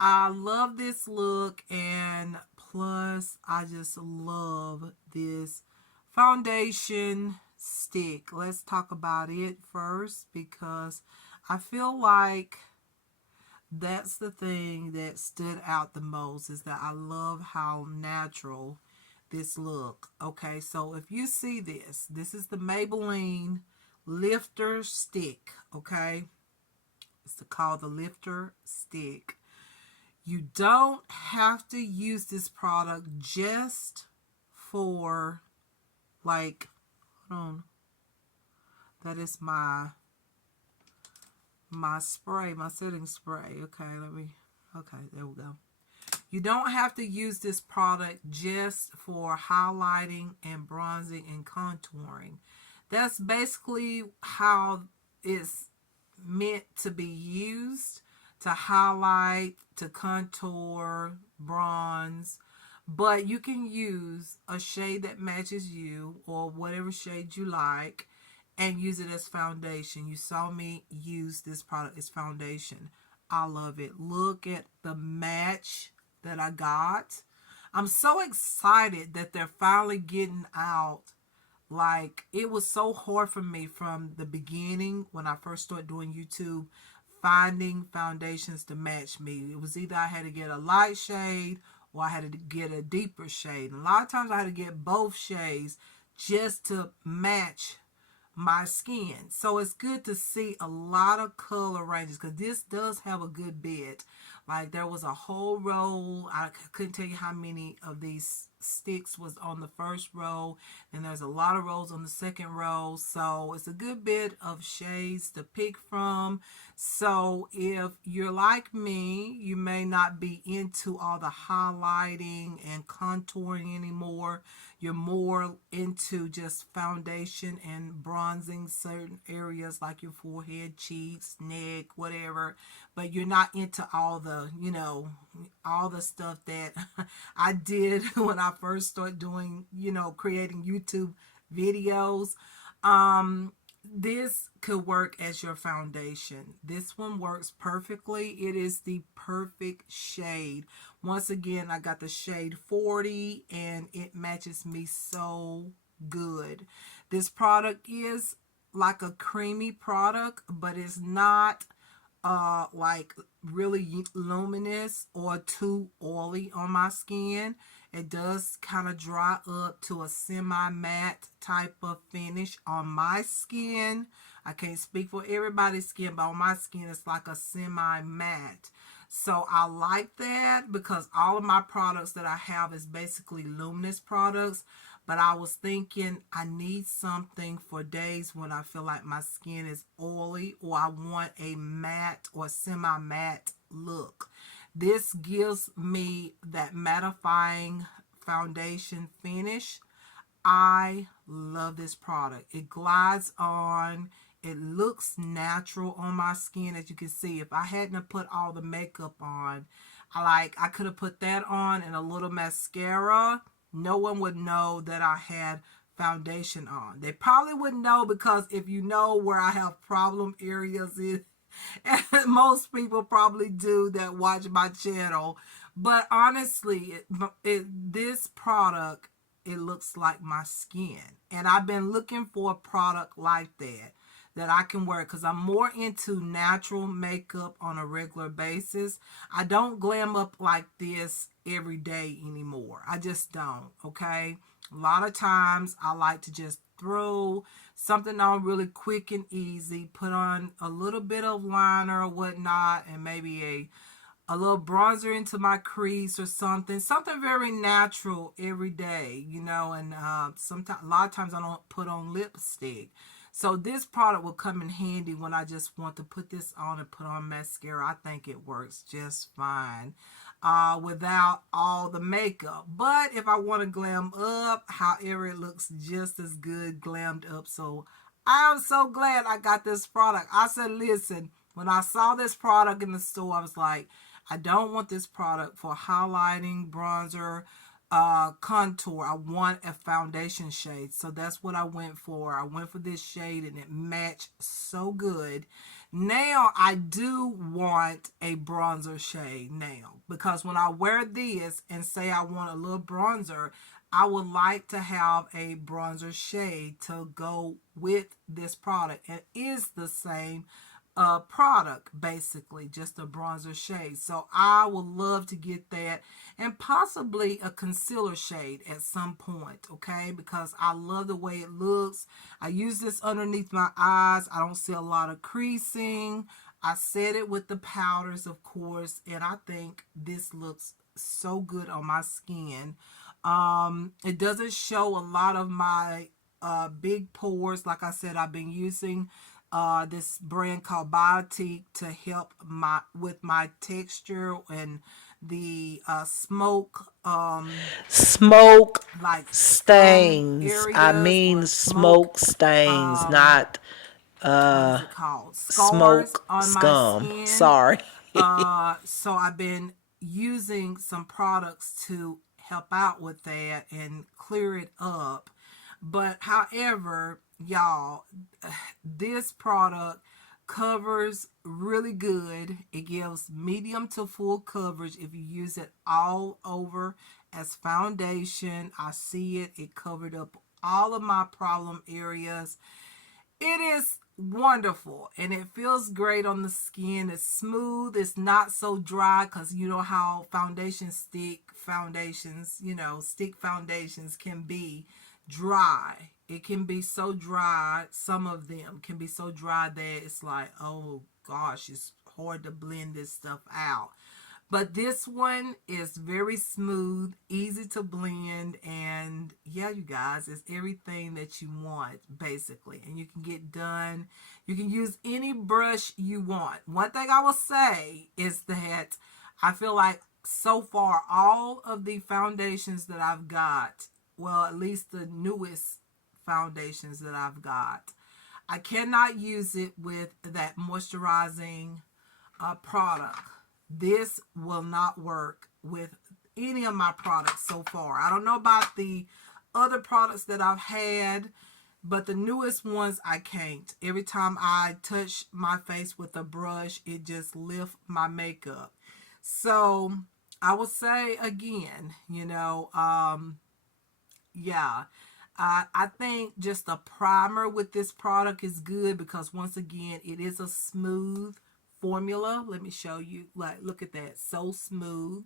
I love this look, and plus I just love this foundation stick. Let's talk about it first, because I feel like that's the thing that stood out the most, is that I love how natural this look. Okay, so if you see this, this is the Maybelline lifter stick. Okay, it's called the lifter stick. You don't have to use this product just for, like, hold on, that is my spray, my setting spray. Okay, okay, there we go. You don't have to use this product just for highlighting and bronzing and contouring. That's basically how it's meant to be used, to highlight, to contour, bronze. But you can use a shade that matches you, or whatever shade you like, and use it as foundation. You saw me use this product as foundation. I love it. Look at the match that I got. I'm so excited that they're finally getting out. Like, it was so hard for me from the beginning when I first started doing YouTube, finding foundations to match me. It was either I had to get a light shade or I had to get a deeper shade. And a lot of times I had to get both shades just to match my skin. So it's good to see a lot of color ranges, because this does have a good bit. Like, there was a whole row. I couldn't tell you how many of these sticks was on the first row, and there's a lot of rows on the second row. So it's a good bit of shades to pick from. So if you're like me, you may not be into all the highlighting and contouring anymore. You're more into just foundation and bronzing certain areas like your forehead, cheeks, neck, whatever. But you're not into all the, all the stuff that I did when I first started doing, creating YouTube videos. This could work as your foundation. This one works perfectly. It is the perfect shade. Once again, I got the shade 40, and it matches me so good. This product is like a creamy product, but it's not like really luminous or too oily on my skin. It does kind of dry up to a semi-matte type of finish on my skin. I can't speak for everybody's skin, but on my skin it's like a semi-matte. So I like that, because all of my products that I have is basically luminous products. But I was thinking I need something for days when I feel like my skin is oily, or I want a matte or semi-matte look. This gives me that mattifying foundation finish. I love this product. It glides on. It looks natural on my skin. As you can see, if I hadn't put all the makeup on, I could have put that on and a little mascara. No one would know that I had foundation on. They probably wouldn't know, because if you know where I have problem areas in, and most people probably do that watch my channel. But honestly, this product, it looks like my skin. And I've been looking for a product like that I can wear, because I'm more into natural makeup on a regular basis. I don't glam up like this every day anymore. I just don't, okay? A lot of times I like to just throw something on really quick and easy, put on a little bit of liner or whatnot, and maybe a little bronzer into my crease or something very natural every day, and sometimes, a lot of times I don't put on lipstick. So this product will come in handy when I just want to put this on and put on mascara. I think it works just fine without all the makeup. But if I want to glam up, however, it looks just as good glammed up. So I'm so glad I got this product. I said, listen, when I saw this product in the store, I was like, I don't want this product for highlighting, bronzer, contour. I want a foundation shade. So that's what I went for. I went for this shade and it matched so good. Now I do want a bronzer shade now, because when I wear this and say I want a little bronzer, I would like to have a bronzer shade to go with this product. It is the same product, basically just a bronzer shade. So I would love to get that, and possibly a concealer shade at some point, okay, because I love the way it looks. I use this underneath my eyes. I don't see a lot of creasing. I set it with the powders, of course, and I think this looks so good on my skin. It doesn't show a lot of my big pores. Like I said, I've been using this brand called Biotique to help with my texture and the Smoke like scum stains. I areas, or mean smoke, smoke stains, um not what is it called, scars smoke on my scum. skin. Sorry. So I've been using some products to help out with that and clear it up. But however, y'all, this product covers really good. It gives medium to full coverage if you use it all over as foundation. I see it. It covered up all of my problem areas. It is wonderful and it feels great on the skin. It's smooth. It's not so dry, because you know how stick foundations can be dry. It can be so dry. Some of them can be so dry that it's like, oh gosh, it's hard to blend this stuff out. But this one is very smooth, easy to blend, and yeah, you guys, it's everything that you want, basically. And you can get done. You can use any brush you want. One thing I will say is that I feel like so far, all of the foundations that I've got, well, at least the newest foundations that I've got, I cannot use it with that moisturizing product. This will not work with any of my products so far. I don't know about the other products that I've had, but the newest ones I can't. Every time I touch my face with a brush, it just lifts my makeup. So I will say again, yeah, I think just a primer with this product is good, because once again, it is a smooth formula. Let me show you. Like, look at that. So smooth.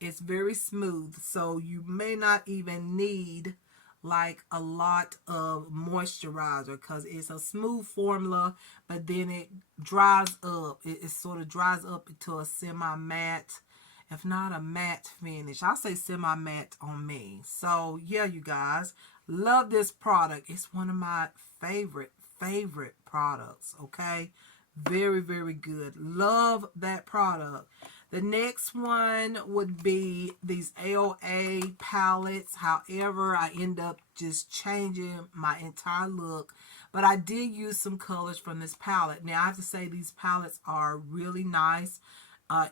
It's very smooth. So you may not even need like a lot of moisturizer, because it's a smooth formula, but then it dries up. It sort of dries up into a semi-matte, if not a matte finish. I say semi-matte on me. So yeah, you guys, love this product. It's one of my favorite products, okay? Very, very good. Love that product. The next one would be these AOA palettes. However, I end up just changing my entire look. But I did use some colors from this palette. Now, I have to say these palettes are really nice.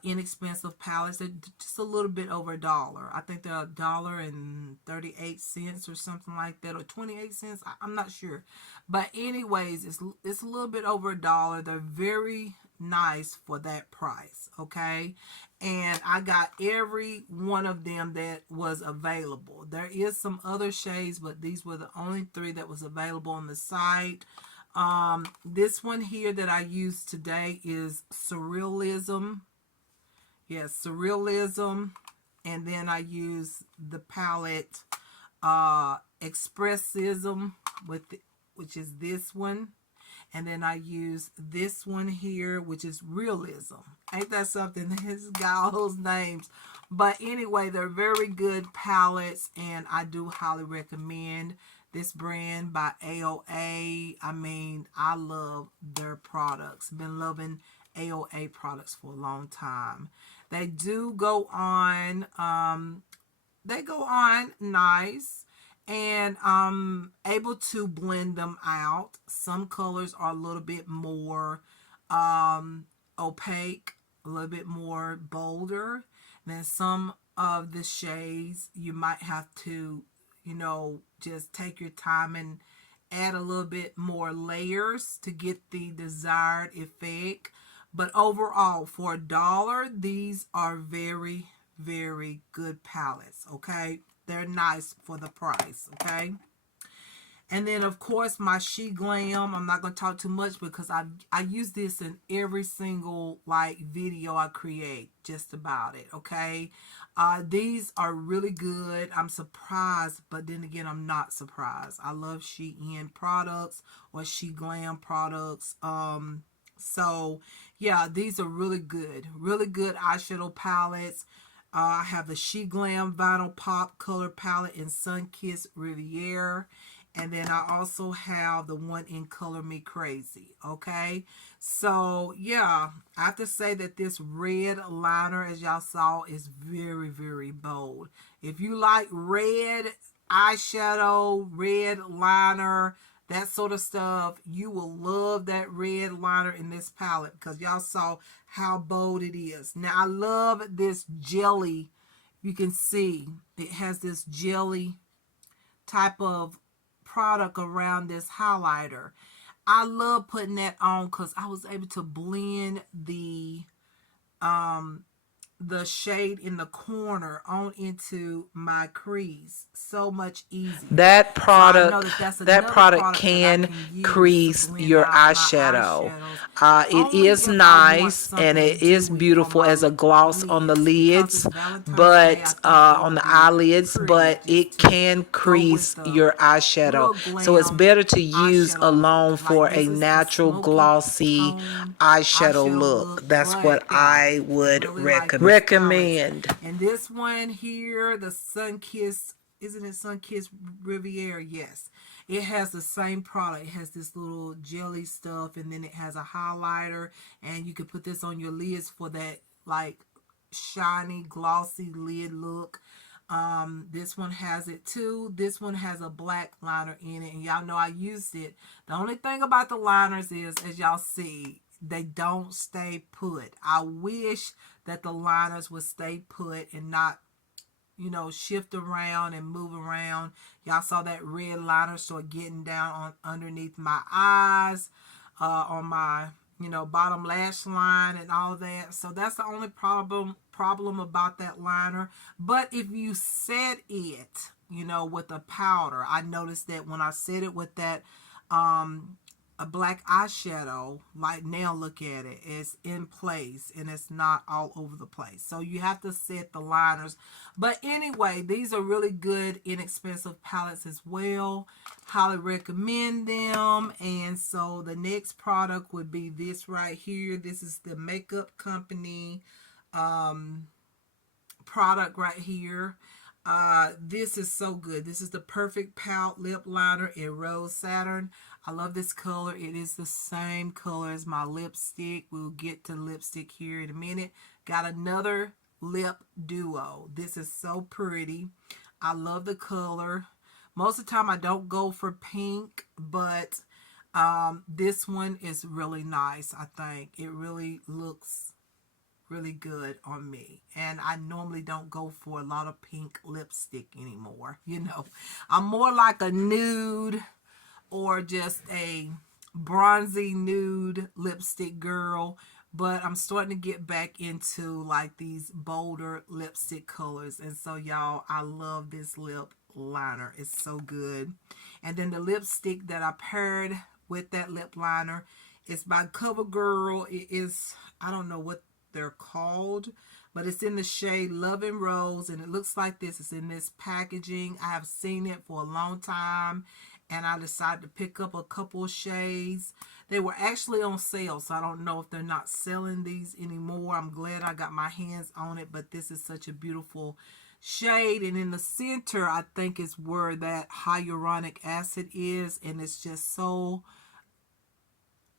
inexpensive palettes. They're just a little bit over $1. I think they're $1.38 or something like that, or 28 cents. I'm not sure, but anyways, it's a little bit over $1. They're very nice for that price. Okay, and I got every one of them that was available. There is some other shades, but these were the only three that was available on the site. This one here that I used today is Surrealism. Yes, Surrealism. And then I use the palette Expressism, which is this one. And then I use this one here, which is Realism. Ain't that something? It's got all those names. But anyway, they're very good palettes, and I do highly recommend this brand by AOA. I mean, I love their products. Been loving AOA products for a long time. They do go on, they go on nice, and I'm able to blend them out. Some colors are a little bit more opaque, a little bit more bolder. And then some of the shades you might have to, just take your time and add a little bit more layers to get the desired effect. But overall, for $1, these are very, very good palettes. Okay, they're nice for the price. Okay. And then of course my She Glam. I'm not gonna talk too much because I use this in every single like video I create, just about it. Okay, these are really good. I'm surprised, but then again I'm not surprised. I love Shein products or She Glam products. So yeah, these are really good eyeshadow palettes. I have the She Glam Vinyl Pop Color Palette in Sun Kissed Riviere. And then I also have the one in Color Me Crazy. Okay. So yeah, I have to say that this red liner, as y'all saw, is very, very bold. If you like red eyeshadow, red liner, that sort of stuff, you will love that red liner in this palette because y'all saw how bold it is. Now I love this jelly. You can see it has this jelly type of product around this highlighter. I love putting that on because I was able to blend the shade in the corner on into my crease so much easier. That So I know product, that that's that another product product that I can can use to crease blend your out my eyeshadow. eyeshadows. It Only is if I want nice and something to it is dewy on beautiful my as a gloss on the lids. Because it's lids, Valentine's Day, I but thought it on would the be eyelids, pretty but just it to can go with crease the your eyeshadow. real So it's glam better to use eyeshadow alone look. for Like a this is a natural smoky glossy tone eyeshadow eyeshadow look. look, That's but what yeah, I would really like these palettes. recommend. And this one here, the Sun Kiss, isn't it Sun Kiss Riviera? Yes. It has the same product. It has this little jelly stuff, and then it has a highlighter, and you can put this on your lids for that like shiny, glossy lid look. This one has it too. This one has a black liner in it, and y'all know I used it. The only thing about the liners is, as y'all see, they don't stay put. I wish that the liners would stay put and not, shift around and move around. Y'all saw that red liner start getting down on underneath my eyes, on my, bottom lash line and all that. So that's the only problem about that liner. But if you set it, with a powder, I noticed that when I set it with that a black eyeshadow, like now look at it, it's in place and it's not all over the place. So you have to set the liners. But anyway, these are really good inexpensive palettes as well. Highly recommend them. And so the next product would be this right here. This is the Makeup Company product right here. This is so good. This is the Perfect Pout Lip Liner in Rose Saturn. I love this color. It is the same color as my lipstick. We'll get to lipstick here in a minute. Got another lip duo. This is so pretty. I love the color. Most of the time I don't go for pink, but this one is really nice. I think it really looks really good on me. And I normally don't go for a lot of pink lipstick anymore. I'm more like a nude or just a bronzy nude lipstick girl. But I'm starting to get back into like these bolder lipstick colors. And so, y'all, I love this lip liner. It's so good. And then the lipstick that I paired with that lip liner is by CoverGirl. It is, I don't know what they're called, but it's in the shade Love and Rose, and it looks like this. It's in this packaging. I have seen it for a long time, and I decided to pick up a couple of shades. They were actually on sale, so I don't know if they're not selling these anymore. I'm glad I got my hands on it, but this is such a beautiful shade. And in the center, I think is where that hyaluronic acid is, and it's just so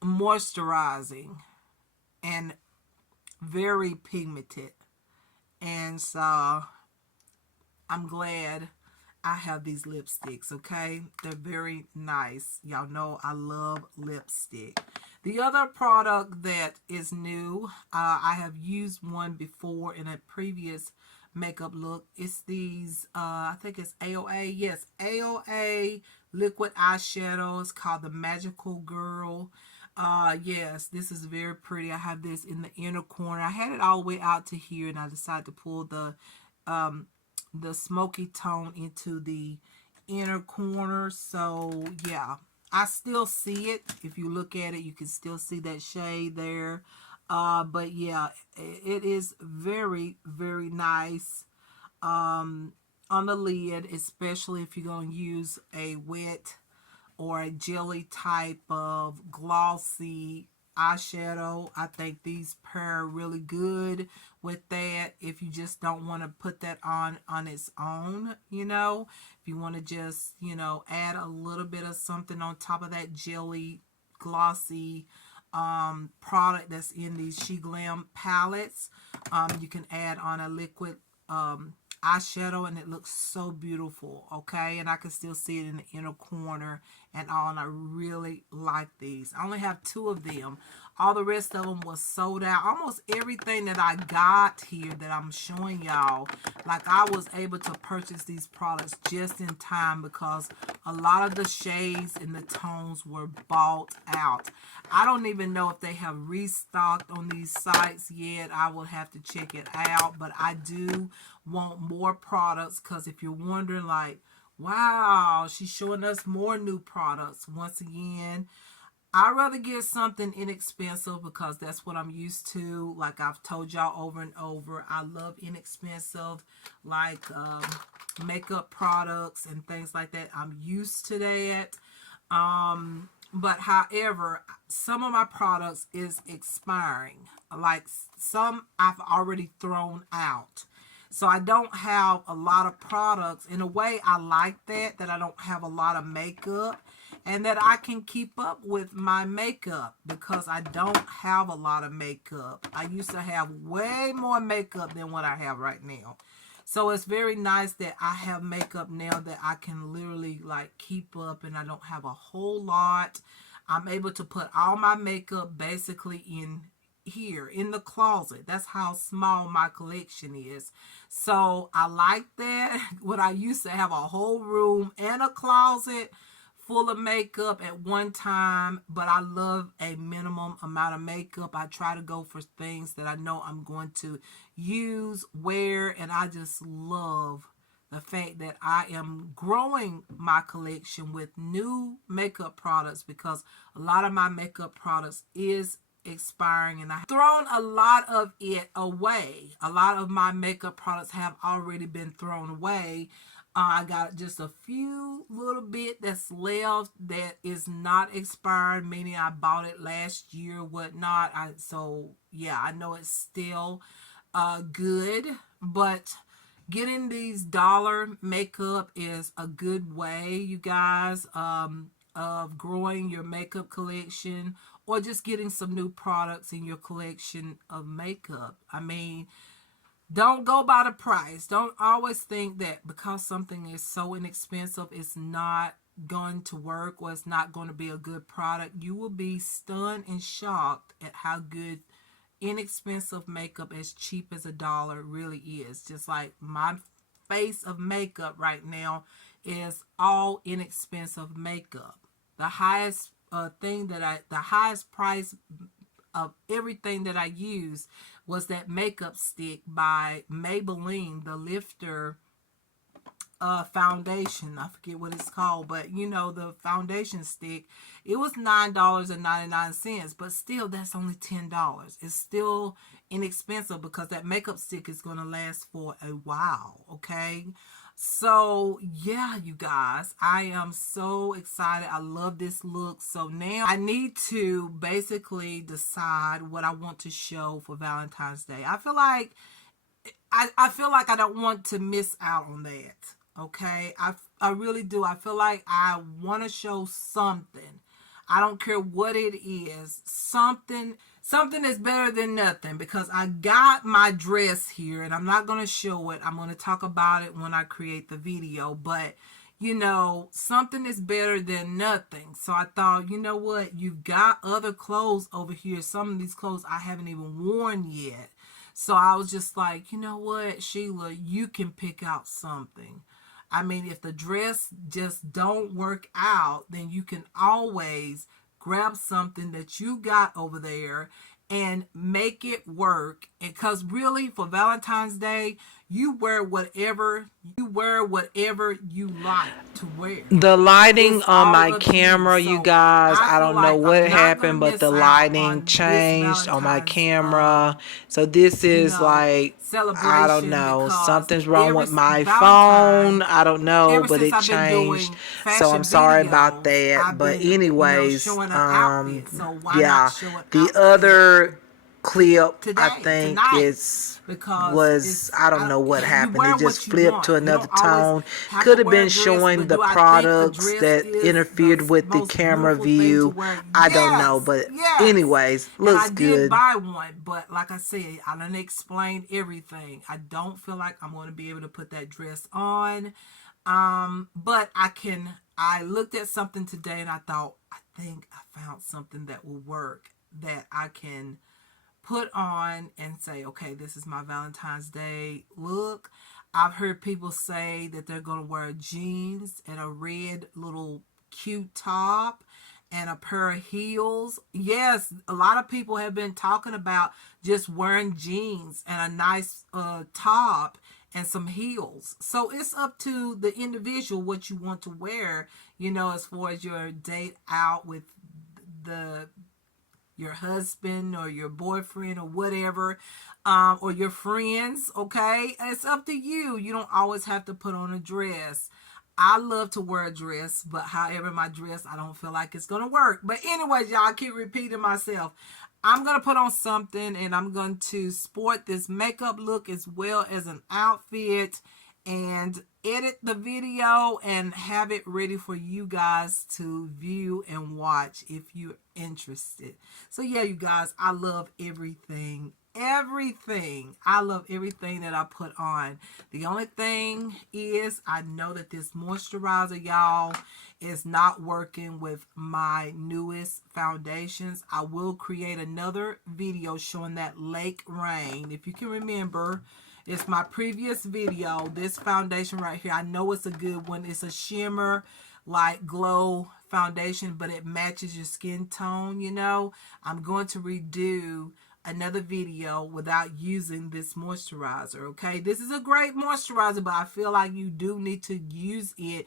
moisturizing and very pigmented. And so I'm glad I have these lipsticks, okay? They're very nice. Y'all know I love lipstick. The other product that is new, I have used one before in a previous makeup look. It's these, I think it's AOA. Yes, AOA liquid eyeshadow. It's called the Magical Girl. Yes, this is very pretty. I have this in the inner corner. I had it all the way out to here, and I decided to pull the smoky tone into the inner corner. So yeah, I still see it. If you look at it, you can still see that shade there. But yeah, it is very, very nice on the lid, especially if you're going to use a wet or a jelly type of glossy eyeshadow. I think these pair really good with that. If you just don't want to put that on its own, if you want to just, add a little bit of something on top of that jelly glossy product that's in these She Glam palettes, you can add on a liquid eyeshadow, and it looks so beautiful, okay? And I can still see it in the inner corner and all, and I really like these. I only have two of them. All the rest of them was sold out. Almost everything that I got here that I'm showing y'all, like I was able to purchase these products just in time because a lot of the shades and the tones were bought out. I don't even know if they have restocked on these sites yet. I will have to check it out, but I do want more products because if you're wondering like, wow, she's showing us more new products. Once again, I'd rather get something inexpensive because that's what I'm used to. Like I've told y'all over and over, I love inexpensive, like makeup products and things like that. I'm used to that. But however, some of my products is expiring. Like some I've already thrown out. So I don't have a lot of products. In a way, I like that I don't have a lot of makeup and that I can keep up with my makeup because I don't have a lot of makeup. I used to have way more makeup than what I have right now. So it's very nice that I have makeup now that I can literally like keep up and I don't have a whole lot. I'm able to put all my makeup basically in here in the closet. That's how small my collection is. So I like that. When I used to have a whole room and a closet full of makeup at one time, but I love a minimum amount of makeup. I try to go for things that I know I'm going to use, wear, and I just love the fact that I am growing my collection with new makeup products because a lot of my makeup products is expiring and I've thrown a lot of it away. A lot of my makeup products have already been thrown away. I got just a few little bit that's left that is not expired, meaning I bought it last year, whatnot. So yeah, I know it's still good, but getting these dollar makeup is a good way, you guys, of growing your makeup collection or just getting some new products in your collection of makeup. I mean, don't go by the price. Don't always think that because something is so inexpensive, it's not going to work or it's not going to be a good product. You will be stunned and shocked at how good inexpensive makeup as cheap as $1 really is. Just like my face of makeup right now is all inexpensive makeup. The highest the highest price of everything that I used was that makeup stick by Maybelline, the lifter foundation. I forget what it's called, but you know, the foundation stick. It was $9.99, but still that's only $10. It's still inexpensive because that makeup stick is going to last for a while. Okay. So yeah, you guys, I am so excited. I love this look. So now I need to basically decide what I want to show for Valentine's Day. I feel like I don't want to miss out on that. Okay. I really do. I feel like I want to show something. I don't care what it is. Something is better than nothing, because I got my dress here and I'm not going to show it. I'm going to talk about it when I create the video, but you know, something is better than nothing. So I thought, you know what? You've got other clothes over here. Some of these clothes I haven't even worn yet. So I was just like, you know what, Sheila, you can pick out something. I mean, if the dress just don't work out, then you can always grab something that you got over there and make it work. Because really, for Valentine's Day, you wear whatever you like to wear. The lighting It's on all my up to you. camera, you So guys, I I feel don't know like I'm what not gonna happened, but miss the out lighting on this changed on my Valentine's camera. So this you is know, like, I don't celebration, know, because something's wrong every with my phone. Valentine, I don't know, ever but since it I've been changed. doing So I'm fashion sorry about videos, that. I've But been, you know, anyways, showing an outfit. So why not yeah, show an the outfit other clip I think tonight? is Because was, it's I don't know what you happened. wear It just what you flipped want. to You another don't always tone. have to Could have wear been a dress, showing but the do I think a products dress that is the interfered with the most camera beautiful thing to view. wear? I don't know, Yes, but yes. anyways, And I looks did good. buy one, but like I said, I didn't explain everything. I don't feel like I'm going to be able to put that dress on. But I can. I looked at something today and I thought, I think I found something that will work, that I can put on and say, okay, this is my Valentine's Day look. I've heard people say that they're going to wear jeans and a red little cute top and a pair of heels. Yes, a lot of people have been talking about just wearing jeans and a nice top and some heels. So it's up to the individual what you want to wear, you know, as far as your date out with the your husband or your boyfriend or whatever, or your friends. Okay, it's up to you. You don't always have to put on a dress. I love to wear a dress, but however, my dress, I don't feel like it's gonna work. But anyways, y'all, I keep repeating myself. I'm gonna put on something and I'm going to sport this makeup look as well as an outfit, and edit the video and have it ready for you guys to view and watch if you're interested. So yeah, you guys, I love everything. Everything. I love everything that I put on. The only thing is, I know that this moisturizer, y'all, is not working with my newest foundations. I will create another video showing that Lake Rain. If you can remember, it's my previous video. This foundation right here, I know it's a good one. It's a shimmer, like glow foundation, but it matches your skin tone, you know. I'm going to redo another video without using this moisturizer, okay? This is a great moisturizer, but I feel like you do need to use it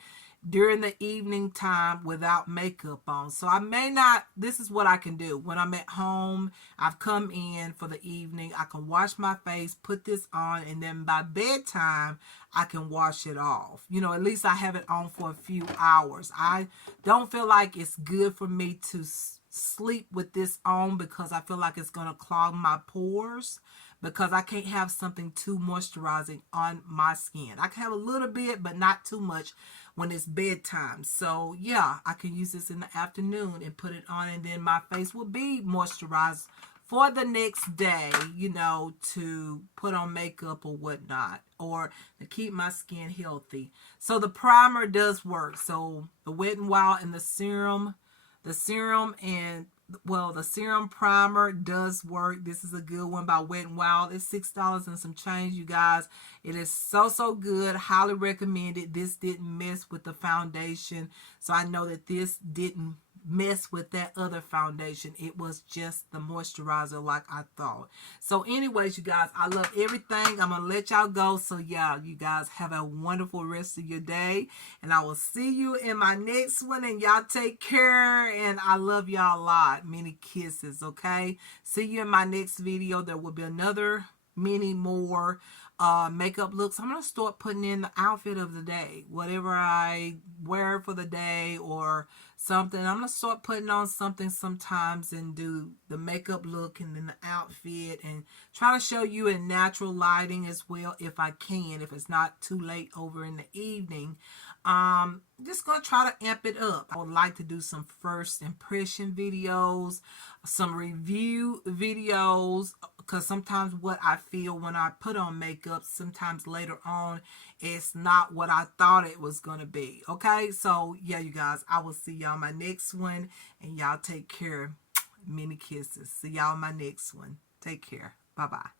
during the evening time without makeup on. So I may not, this is what I can do. When I'm at home, I've come in for the evening, I can wash my face, put this on, and then by bedtime, I can wash it off. You know, at least I have it on for a few hours. I don't feel like it's good for me to sleep with this on, because I feel like it's going to clog my pores, because I can't have something too moisturizing on my skin. I can have a little bit, but not too much when it's bedtime. So yeah, I can use this in the afternoon and put it on, and then my face will be moisturized for the next day, you know, to put on makeup or whatnot, or to keep my skin healthy. So the primer does work. So the Wet n Wild and the serum and well, the serum primer does work. This is a good one by Wet n Wild. It's $6 and some change, you guys. It is so good. Highly recommended. This didn't mess with the foundation, so I know that this didn't mess with that other foundation. It was just the moisturizer like I thought. So anyways, you guys, I love everything. I'm gonna let y'all go. So yeah, you guys have a wonderful rest of your day, and I will see you in my next one. And y'all take care, and I love y'all a lot. Many kisses. Okay, see you in my next video. There will be another many more makeup looks. I'm gonna start putting in the outfit of the day, whatever I wear for the day or something. I'm gonna start putting on something sometimes and do the makeup look and then the outfit, and try to show you in natural lighting as well if I can, if it's not too late over in the evening. Just gonna try to amp it up. I would like to do some first impression videos, some review videos, because sometimes what I feel when I put on makeup, sometimes later on, it's not what I thought it was going to be. Okay, so yeah, you guys, I will see y'all in my next one, and y'all take care. Many kisses. See y'all in my next one. Take care. Bye-bye.